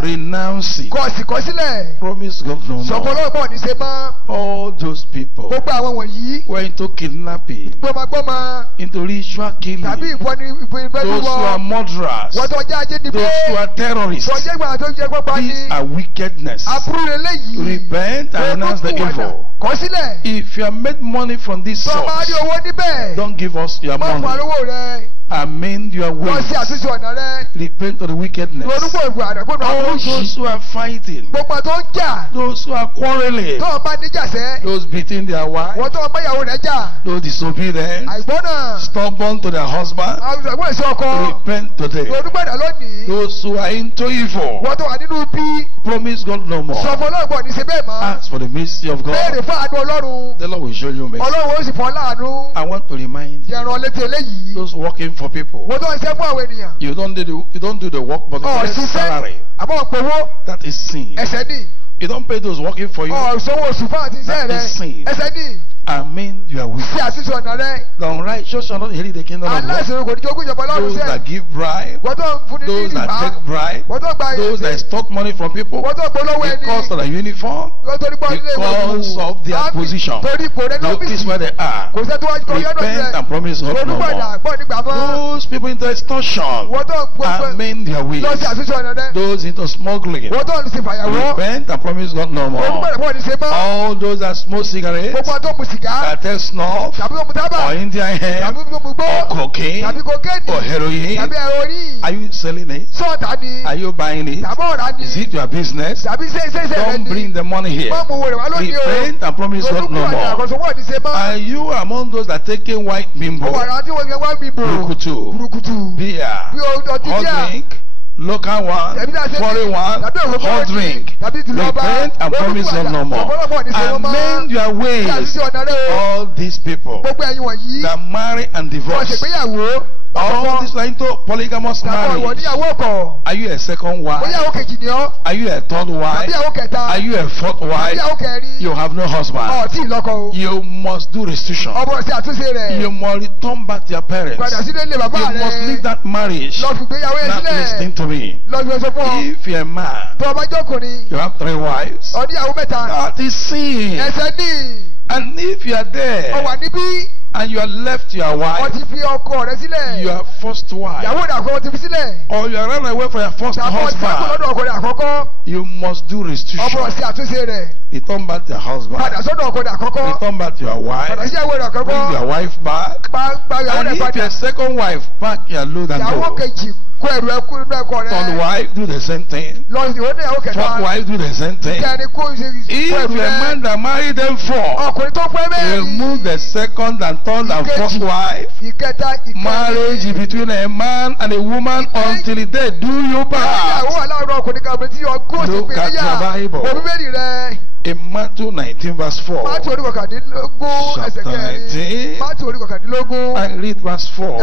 renounce it, promise God no more. All those people were into kidnapping, into ritual killing, those who are murderers, those who are terrorists. These are wickedness. Repent and renounce the evil. If you have made money from this source, don't give us your money. Amend your ways. Repent of the wickedness. All those who are fighting, those who are quarreling, those beating their wives, those disobedient, stubborn to their husband, repent today. Those who are into evil, promise God no more. Ask for for the mercy of God. The Lord will show you mercy. I want to remind you, those working for people, you don't do the work, but you get salary. That is sin. You don't pay those working for you. That is sin. Amen. You are weak. The unrighteous shall not inherit the kingdom of God. Those that give bribe, those that take bribe, those that stock money from people because of the uniform, because of their position. Notice where they are. Repent and promise God no more. Those people into extortion, amen their ways. Those into smuggling, repent and promise God no more. All those that smoke cigarettes, that take snuff, or Indian hemp, or cocaine, or heroin, are you selling it? Are you buying it? Is it your business? Don't bring the money here. Repent and promise God no more. Are you among those that taking white bimbo, brukutu, beer, hot drink, local one, foreign one, hot drink? Repent and promise God no more. Amend your ways. All these people that marry and divorce, all these are into polygamous marriage. Are you a second wife? Are you a third wife? Are you a fourth wife? You have no husband. You must do restitution. You must return back to your parents. You must leave that marriage. Not listening to me. If you're a man, you have 3 wives. That is sin. And if you are there and you are left your wife, your first wife, or you are run away from your first husband, you must do restitution. Return back to your husband. Return back to your wife. Bring your wife back. And if your second wife, pack your load and go. Third wife, do the same thing. Fourth wife, do the same thing. If you're a man that married them 4, remove the second and third and fourth wife. Marriage is between a man and a woman until they do you bad. Look at your Bible. In Matthew 19 verse 4. Chapter 19. And read verse 4.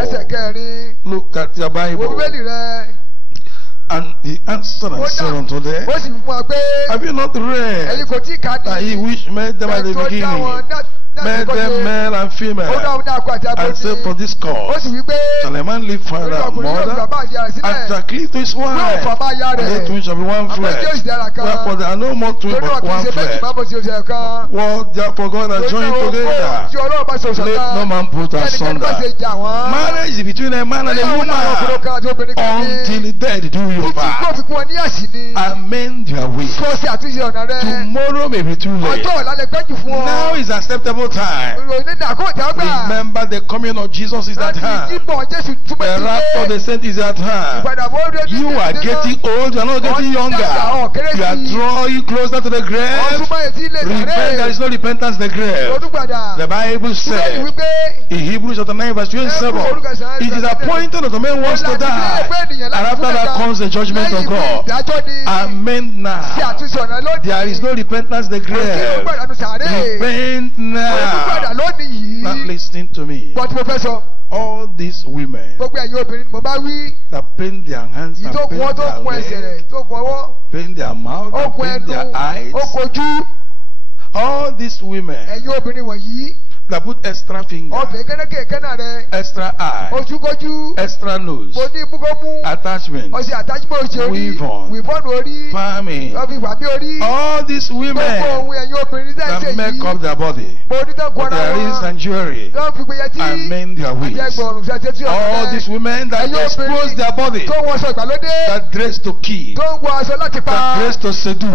Look at your Bible. And he answered and said unto them, have you not read that he which made them at the beginning made them male and female, and said for this cause shall a man leave father and mother and shall cleave to his wife, and the two shall be one flesh. Therefore there are no more two but one flesh. What therefore God has joined together, let no man put asunder. Marriage is between a man and a woman until death do you part. Amend your way. Tomorrow may be too late. Now is acceptable time. Remember, the coming of Jesus is at hand. The rapture of the saint is at hand. You are getting old, you are not getting younger. You are drawing closer to the grave. Repent, there is no repentance in the grave. The Bible says in Hebrews chapter 9 verse 27, it is appointed that the man wants to die, and after that comes the judgment of God. Amen. Now there is no repentance in the grave. Repent now. Not listening to me. All these women that paint their hands and paint their legs, paint their mouth and paint their eyes, all these women that put extra finger, extra eye, extra nose, attachment, weave on, farming, all these women that make up their body with their rings and jewelry and mend their wigs. All these women that expose their body, that dress to kill, that dress to seduce.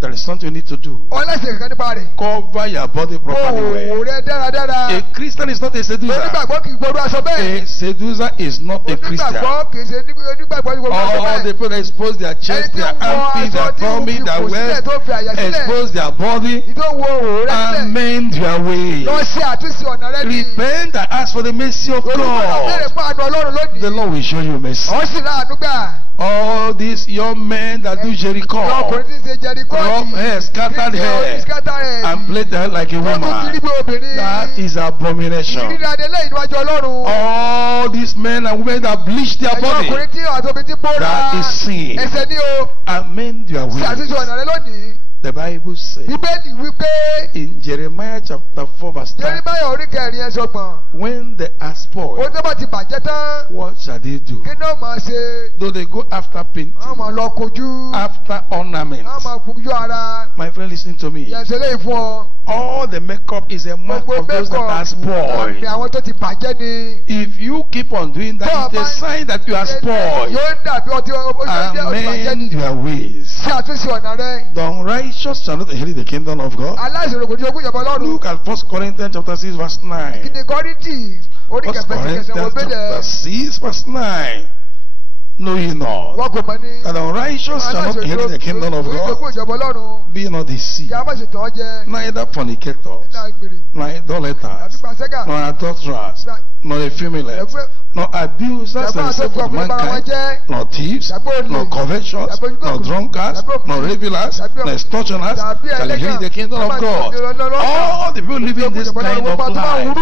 There is something you need to do. Cover your body properly. A Christian is not a seducer. A seducer is not a Christian. All the people expose their chest, their armpit, their tummy, their waist, expose their body, and mend their way. Repent and ask for the mercy of God. The Lord will show you mercy. All these young men that do Jericho, rob scattered hair and played her like a woman. That is abomination. All these men and women that bleach their body, that is sin. Amend their ways. The Bible says in Jeremiah chapter 4 verse 10, when they are spoiled, what shall they do? Though they go after painting, after ornaments. My friend, listen to me. All the makeup is a mark of those that are spoiled. If you keep on doing that, it's a sign that you are spoiled. Amend your ways. The unrighteous shall not inherit the kingdom of God. Look at 1 Corinthians chapter 6 verse 9. 1 Corinthians chapter 6 verse 9. Know ye not that the unrighteous shall not inherit the kingdom of God? Be not deceived, neither fornicators, nor idolaters, nor adulterers, nor effeminate, nor abusers that is of mankind, nor thieves, nor covetous, nor drunkards, nor revilers, nor extortioners shall inherit the kingdom of God. All the people living this kind of life,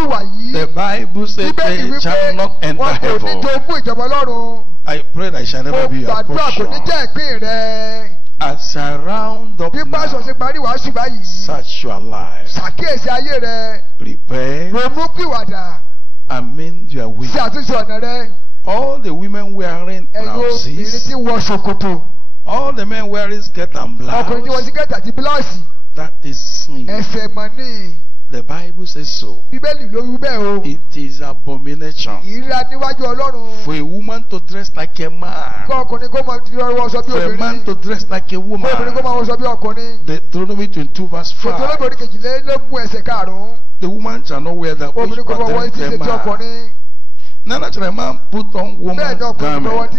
the Bible says they shall not enter heaven. I pray that I shall never be a portion. As I round up now, search your life, repent, amend your ways. All the women wearing blouses, all the men wearing skirt and blouse, that is sin. The Bible says so. It is abomination for a woman to dress like a man, for a man to dress like a woman. Deuteronomy 22 verse 5. The woman shall not wear that which contains a man. Neither shall a man put on woman's garment,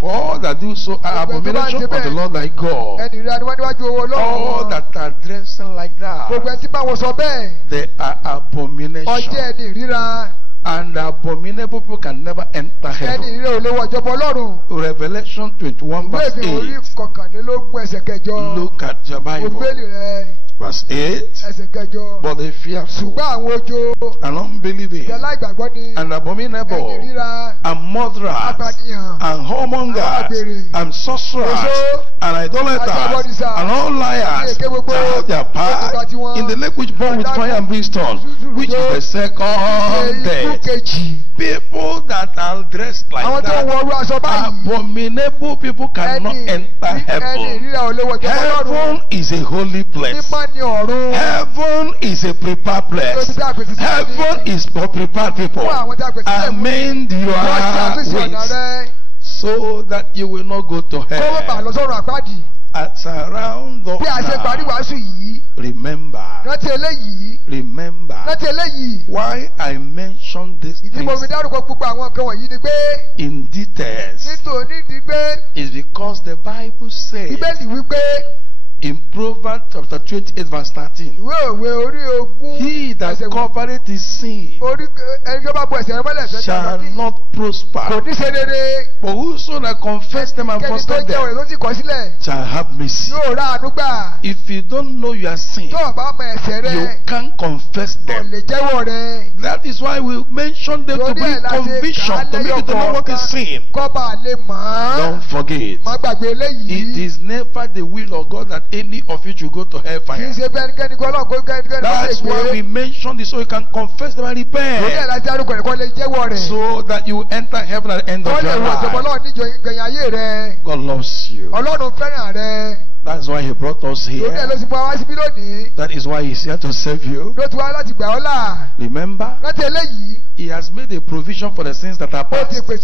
for all that do so are abomination of the Lord thy God. All that are dressing like that, they are abomination. And abominable people can never enter heaven. Revelation 21 verse 8. Look at your Bible. Verse 8. But the fearful and unbelieving and abominable and murderers and whoremongers and sorcerers and idolaters and all liars shall have their part in the lake which burn with fire and brimstone, which is the second death. People that are dressed like that, abominable people, cannot enter heaven. Heaven is a holy place. Heaven is a prepared place. Heaven is for prepared people. Amend your ways, so that you will not go to hell. As around the remember why I mentioned these things in details is because the Bible says in Proverbs chapter 28 verse 13, he that covereth his sin shall not prosper, but whoso that confess them and forsake them shall have mercy. If you don't know your sin, you can't confess them. That is why we mention them to bring conviction, to make you to know what is sin. Don't forget, it is never the will of God that any of you should go to hellfire. That's why we mention this, so you can confess them and repent, so that you enter heaven at the end of your life. God loves you. That's why he brought us here. That is why he's here to save you. Remember, he has made a provision for the sins that are past. When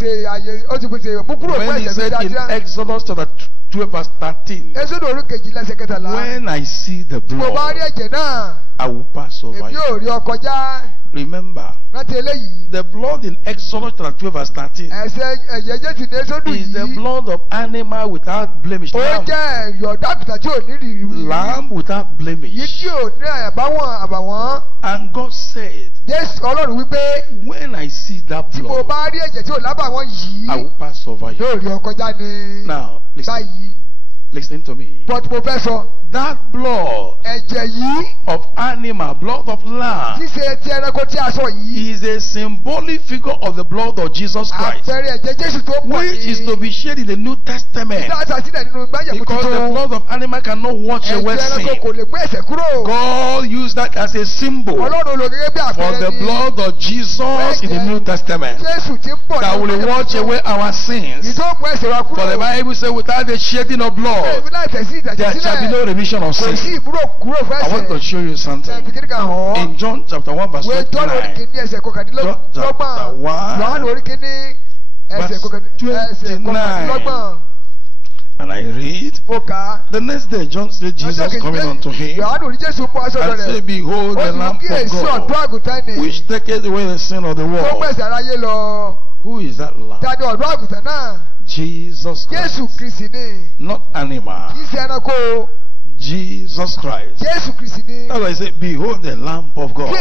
he said in Exodus chapter 12 verse 13, when I see the blood, I will pass over you. Remember, the blood in Exodus chapter 12 verse 13 is the blood of animal without blemish, lamb without blemish. And God said, when I see that blood, I will pass over you. Now, listen. Listen to me. But mo fẹ́ sọ. That blood ẹ̀jẹ̀ yìí. of animal, blood of lamb. Ṣíṣe ti ẹranko tí a sọ yìí. Is a symbolic figure of the blood of Jesus Christ. Àpẹẹrẹ ẹ̀jẹ̀ Jésù tó pọ̀ ní. Which is to be shared in the New Testament. Ìdájọ́ sílẹ̀ nínú ìgbàjẹ̀kú tuntun. Because the blood of animal cannot wash away sin. Ẹ̀jẹ̀ ẹranko kò lè mú ẹ̀ṣẹ̀ kúrò. God used that as a symbol Ọlọ́run lò gẹ́gẹ́ bí àpẹẹrẹ for the blood of Jesus in the New Testament. Jésù ti pọ̀ that will wash away our sins. Ìtọ́ mú ẹ̀ṣẹ̀ wa kúrò. For the Bible says without the shedding of blood, there shall be no remission of sin. I want to show you something. In John chapter 1 verse 29. John chapter 1 verse 29. And I read, the next day John said Jesus coming unto him, and said, behold the Lamb of God, which taketh away the sin of the world. Who is that Lamb? Jesus Christ. Not animal. Jesus Christ. That's why I say, behold the Lamb of God.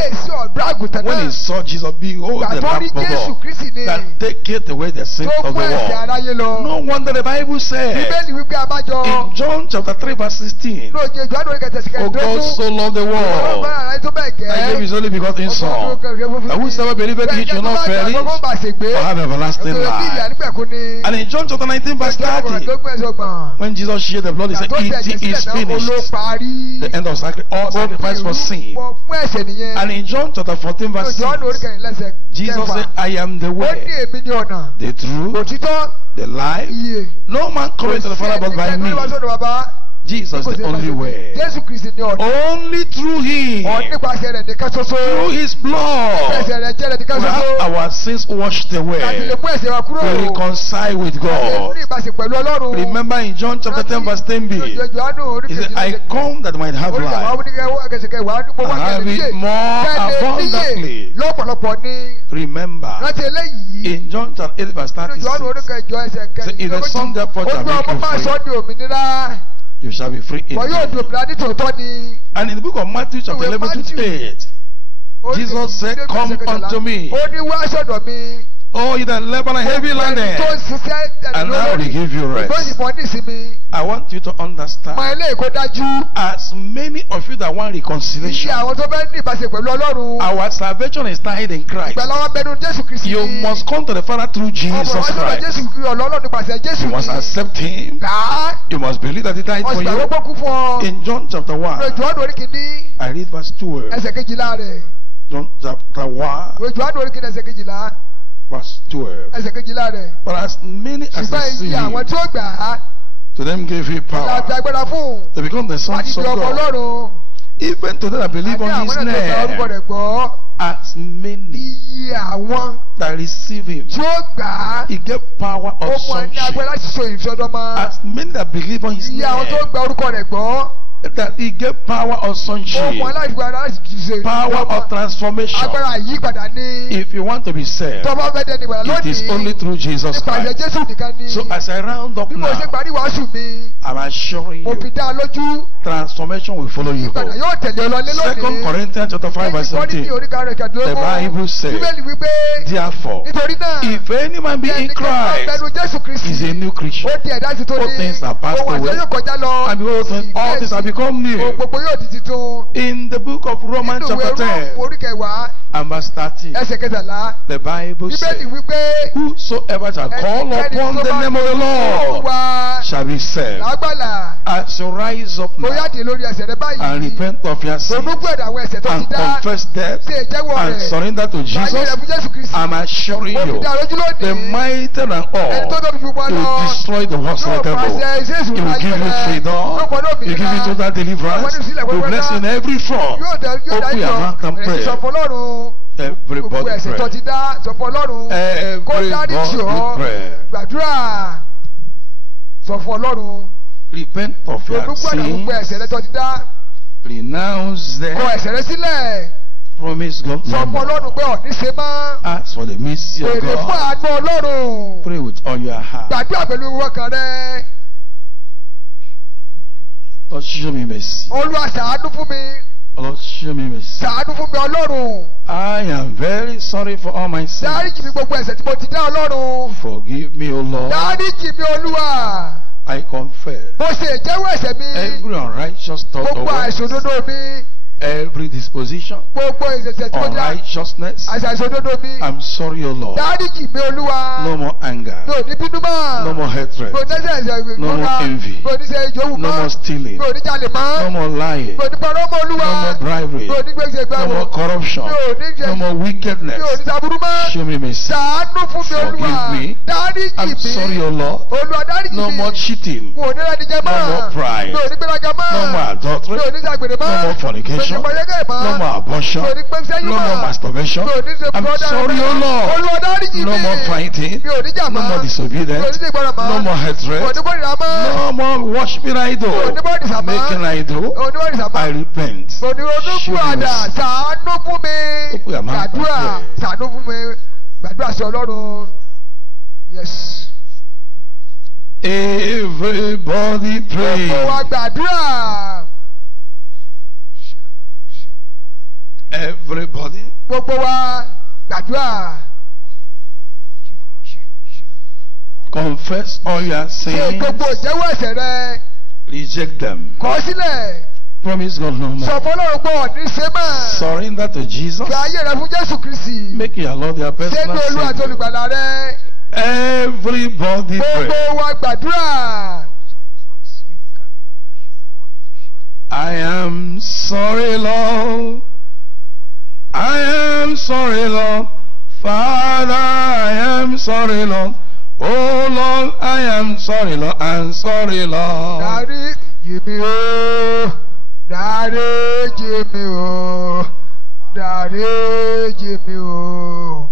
When he saw Jesus, behold the Lamb of God that taketh away the sin of the world. No wonder the Bible says in John chapter 3 verse 16, oh God so loved the world that he gave his only begotten Son, that whosoever believeth in him shall not perish but have everlasting life. And in John chapter 19 verse 30, when Jesus shed the blood, he said, it is finished. The end of all sacrifice for sin. And in John chapter 14 verse 6, Jesus said, I am the way, the truth, the life. No man cometh to the Father but by me. Jesus is the only way. Only through him, through his blood, we have our sins washed away. We reconcile with God. Remember in John chapter 10 verse 10b, he said, I come that might have life and have it more abundantly. Remember in John chapter 8 verse 36, if the Son therefore shall make you free, you shall be free indeed. And in the book of Matthew chapter 11:28, Jesus said, come unto me, oh, you that labor and heavy laden, and I will give you rest. I want you to understand, as many of you that want reconciliation, our salvation is tied in Christ. You must come to the Father through Jesus Christ. You must accept him. You must believe that he died for you. In John chapter 1, I read verse 12. John chapter 1 verse 12. But as many as receive, to them gave he power to become the sons of God, even to them that believe on his name. As many that receive him, he gave power of sonship. As many that believe on his name, that he gave power of sonship, power of transformation. If you want to be saved, it is only through Jesus Christ. So as I round up now, I'm assuring you, transformation will follow you home. 2 Corinthians chapter 5 verse 17, the Bible says, therefore, if any man be in Christ, is a new creature. All things are passed away, and behold, all things are become new. In the book of Romans chapter 10 and verse 13, the Bible says, whosoever shall call upon the name of the Lord shall be saved. As you rise up now and repent of your sins and confess death and surrender to Jesus, I'm assuring you, the mighty and all will destroy the works of the devil. It will give you freedom, it will give you total deliverance, it will bless you in every front. Open your mouth and pray. Everybody pray. Repent of your sins. Renounce them. Promise God no. Ask for the mercy of God. Pray with all your heart. Lord, show me mercy. Lord, show me mercy. I am very sorry for all my sins. Forgive me, O Lord. I confess Mo ṣe ìjẹ́wọ́ ẹ̀ṣẹ̀ mi. every unrighteous thought Gbogbo or àìṣòdodo mi. every disposition, Gbogbo ìṣẹ̀ṣẹ̀ tí mo dá. unrighteousness. Àìṣòdodo mi. I'm sorry, O Lord. Dáríjì mi Olúwa. No more anger. Mi ò ní bínú mọ́. No more hatred. Mi ò ní ṣe ìṣẹ̀gbọ́n. No more envy. Mi ò ní ṣe ìjòwú mọ́. No more stealing. Mi ò ní jalè mọ́. No more lying. Mi ò ní parọ́ mọ́ Olúwa. No more bribery. Mi ò ní gbèsè No gbàgbọ́. more corruption. Mi ò ní ṣe. No more Mi ò ní wickedness. ṣàbúrú mọ́. Show me mercy. Ṣàánú fún mi Olúwa. Forgive me. Dáríjì I'm mi. sorry, O Lord. Olúwa dáríjì mi. No more cheating. Mi ò ní rẹ́ni jẹ́ mọ́. No more pride. Mi ò ní gbéraga mọ́. No more adultery. Mi ò ní ṣàgbèrè mọ́. No more fornication. Mi ò ní gbẹ́yẹ́gẹ́ mọ́. No more abortion. Mi ò ní pẹ́ sẹ́yìn No mọ́. more masturbation. Mi ò ní ṣe I'm fúnra dára sorry, mọ́. O Lord. Olúwa dáríjì mi. No more fighting. Mi ò ní jà No mọ́. more Mi ò ní disobedience. ṣe ìgbọràn mọ́. No more hatred. Mi ò ní bọ́dìrà mọ́. No more worshiping idol. Mi ò ní bọ́dìsà mọ́. Making idol. Mi ò ní bọ́dìsà mọ́. I repent. Mi ò ní ronú Show fún me àdá. mercy. Ṣàánú fún mi. Ó pè àmọ́ Gbàdúrà. àpapọ̀. Ṣàánú fún mi. Gbàdúrà sí Ọlọ́run. Yes. Everybody pray. Gbogbo wa gbàdúrà. Everybody. Gbogbo wa gbàdúrà. Confess all your Ṣé sins. gbogbo ìjẹ́wọ́ ẹ̀ṣẹ̀ rẹ? Reject them. Kọ̀ sílẹ̀. Promise God no Sọ more. fọlọ́run pọ̀ ní sẹ́mà. Surrender to Jesus. Fi ayé rẹ fún Jésù Kristi. Make your Lord your Ṣé personal ní Olúwa àti Savior. olùgbàlà rẹ? Everybody pray. Gbogbo wa gbàdúrà. I am sorry, Lord. I am sorry, Lord. Father, I am sorry, Lord. Oh, Lord, I am sorry, Lord. I'm sorry, Lord. Dáríjì mi o. Dáríjì mi o. Dáríjì mi o.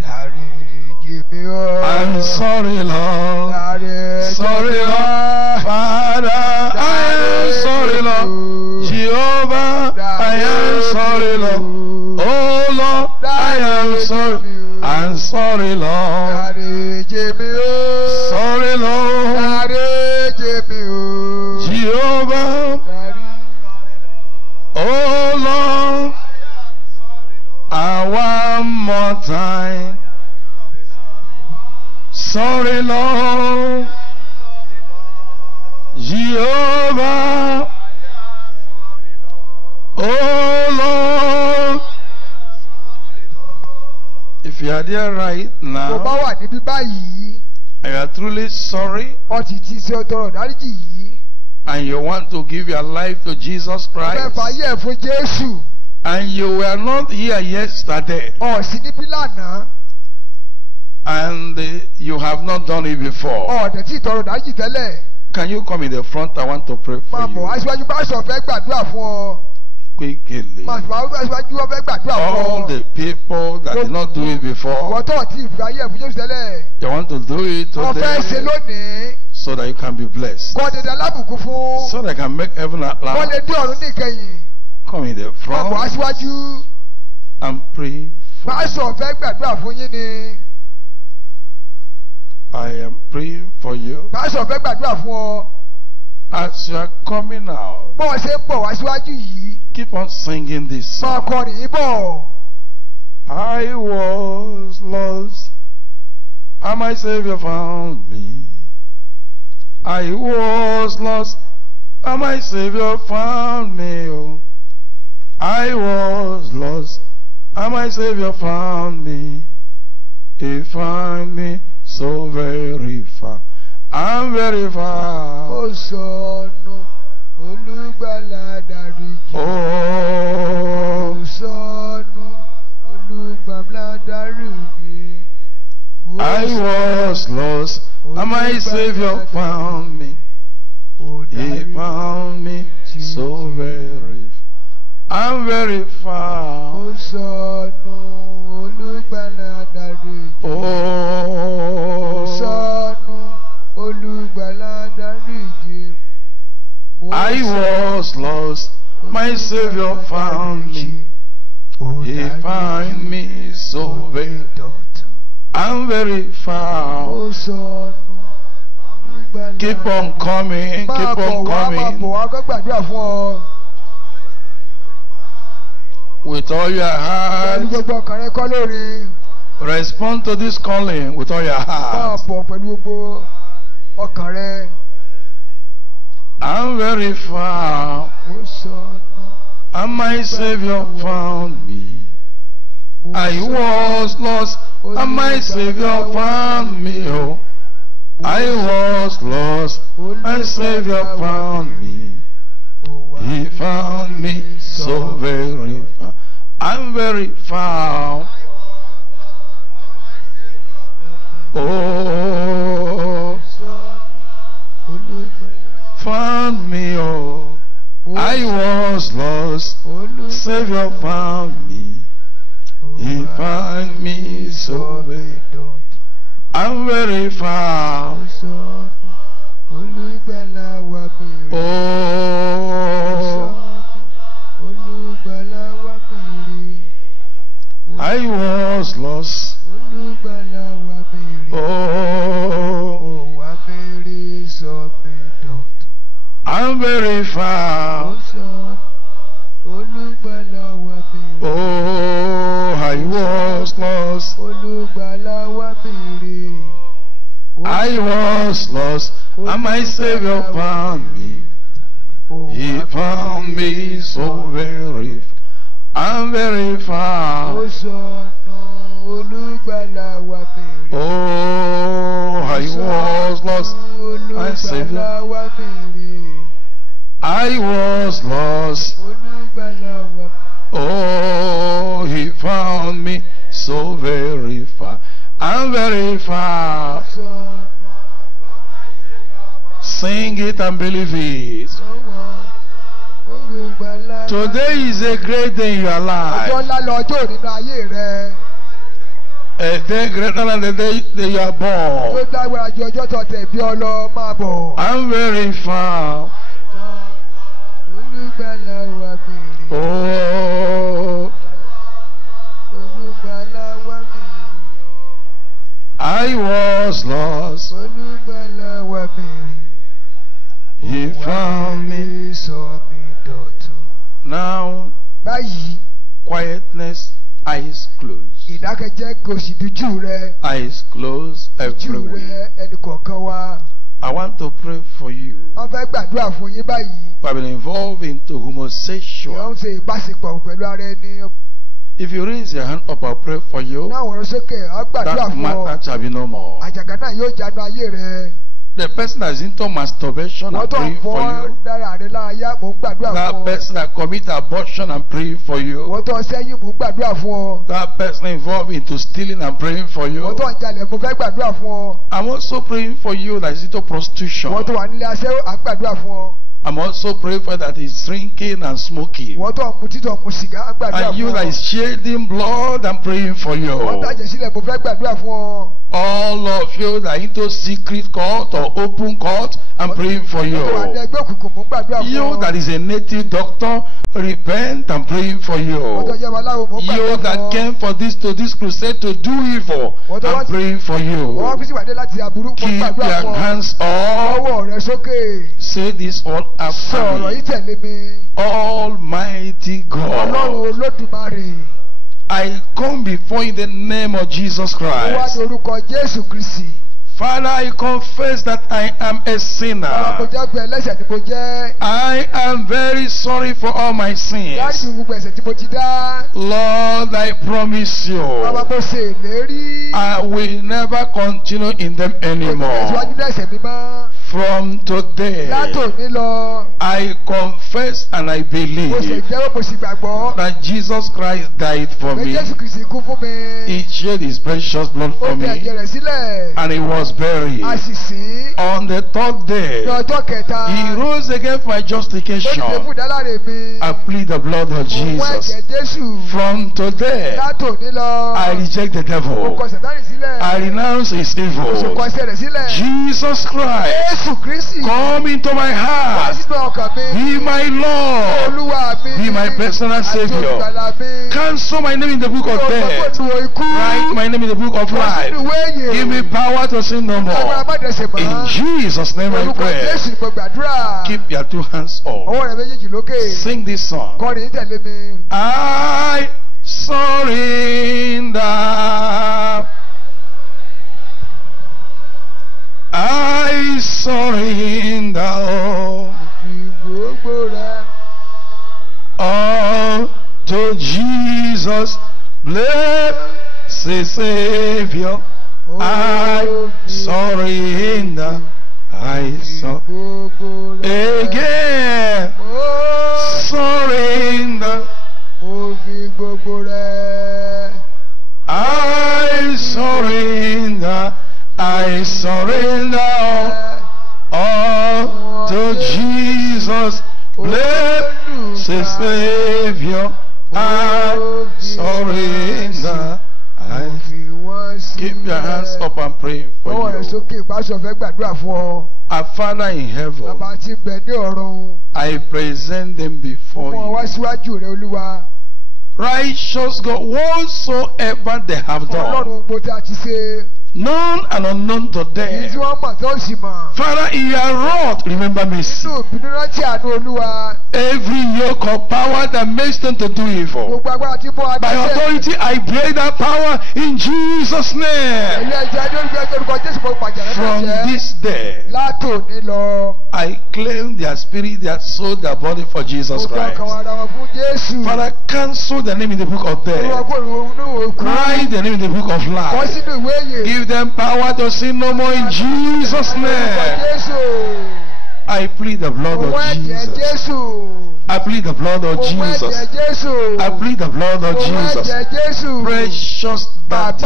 Dáríjì mi o. I'm sorry, Lord. Dáríjì Sorry, mi o. Lord. Father, I am sorry, Lord. Jehovah, I am sorry, Lord. Oh, Lord, I am sorry. I'm sorry, Lord. Dáríjì mi o. Sorry, Lord. Dáríjì mi o. Jehovah, oh, Lord. One more time. Sorry, Lord. Jehovah. Oh, Lord. If you are there right Tó bá now, wà níbí báyìí, and you are truly sorry, ọtí ti ṣe ọtọrọ dáríjì yìí. and you want to give your life to Jesus Ó fẹ́ Christ, fàyè ẹ̀ fún Jésù. and you were not here yesterday, Ọ̀sìn níbí lánàá. and you have not done it before, Ọ̀dẹ̀ tí ìtọrọ dáríjì tẹ́lẹ̀. can you come in the front? I want to pray for Máa bọ̀ you aṣíwájú bá sọ̀ fẹ́ gbàdúrà fún ọ. quickly. Máa bọ̀ aṣíwájú wọn fẹ́ gbàdúrà fún All ọ. the people that did not do it Ìwọ before, tó ti fàyè ẹ̀ fún Jésù tẹ́lẹ̀. you want to do it Wọ́n fẹ́ ṣe today lónìí. so that you can be blessed, Kọ́ dédé alábùkún fún. so that I can make heaven at Wọ́n lè last. dé ọ̀run níkẹyìn. Come in the Máa bọ̀ front aṣíwájú. and pray for Bá you. sọ̀ fẹ́ gbàdúrà fún yín ni. I am praying for you. Bá sọ̀ fẹ́ gbàdúrà fún ọ. As you are coming out, Bọ́ọ̀ ṣe ń bọ̀ wá síwájú yìí. keep on singing this Máa song. kọrin yìí bọ̀. I was lost, and my Savior found me. I was lost, and my Savior found me. Oh, I was lost, and my Savior found me. He found me so very far. I'm very far. Ó sọnù olùgbàlà dáríjì. Oh, Ó sọnù olùgbàlà dáríjì. I was lost, and my Savior found me. He found me so very far. I'm very far. Ó sọnù olùgbàlà dáríjì. Ó Oh, sọnù olùgbàlà dáríjì. I was lost, my Savior found me. He found me so very. I'm very far. Ó sọnù olùgbàlà. Keep on coming, Máa keep bọ̀ on wá, máa bọ̀ coming wá, kó gbàdúrà fún ọ. with all your Pẹ̀lú heart. gbogbo ọkàn rẹ kọ́ lórí. Respond to this calling with all your Máa heart. bọ̀ pẹ̀lú gbogbo ọkàn rẹ. I'm very far, and my Savior found me. I was lost, and my Savior found me. Oh, I was lost, and Savior found me. He found me so very far. I'm very far. Oh, found me. Oh, I was lost, Savior found me. He found me so very. I'm very far. Oh, I was lost. Oh, I'm very far. Oh, I was lost. I was lost, and my Savior found me. He found me so very. I'm very far. Oh, I was lost, my Savior. I was lost. Oh, He found me so very far. I'm very far. Sing it and believe it. Today is a great day in your life. A day greater than the day that you are born. I'm very far. Oh, I was lost. He found me. Now, quietness, eyes closed. Eyes closed everywhere. I want to pray for you. I've been involved into homosexual. If you raise your hand up, I'll pray for you. That matter shall be no more. The person that is into masturbation, I'm praying for you. That person that commit abortion, I'm praying for you. That person involved into stealing, I'm praying for you. I'm also praying for you that is into prostitution. I'm also praying for that is drinking and smoking. And you that is shedding blood, I'm praying for you. All of you that are into secret court or open court, I'm praying for you. You that is a native doctor, repent, I'm praying for you. You that came for this crusade to do evil, I'm praying for you. Keep your hands up. Say this all after me. Almighty God, I come before you in the name of Jesus Christ. Father, I confess that I am a sinner. I am very sorry for all my sins. Lord, I promise you, I will never continue in them anymore. From today, I confess and I believe that Jesus Christ died for me. He shed his precious blood for me, and he was buried. On the third day, he rose again for my justification. I plead the blood of Jesus. From today, I reject the devil. I renounce his evil. Jesus Christ, come into my heart. Be my Lord. Be my personal Savior. Cancel my name in the book of death. Write my name in the book of life. Give me power to sin no more. In Jesus' name I pray. Keep your two hands up. Sing this song. I surrender. I surrender. All to Jesus, blessed Savior, I surrender. I again surrender. I surrender. I surrender all to Jesus, blessed Savior. I surrender. Keep your hands up and pray for you. Our Father in heaven, I present them before you. Righteous God, whatsoever they have done, known and unknown to them, Father, in your wrath, remember mercy. Every yoke of power that makes them to do evil, by authority I break that power in Jesus' name. From this day, I claim their spirit, their soul, their body for Jesus Christ. Father, cancel the name in the book of death. Write the name in the book of life. Give them power to sin no more in Jesus' name. I plead the blood of Jesus. I plead the blood of Jesus. I plead the blood of Jesus. Precious Daddy,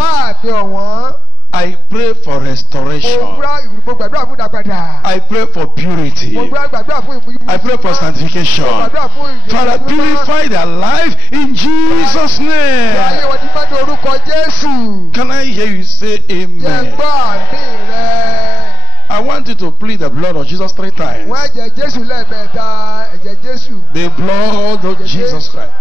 I pray for restoration. I pray for purity. I pray for sanctification. Father, purify their life in Jesus' name. Can I hear you say amen? I want you to plead the blood of Jesus 3 times. The blood of Jesus Christ.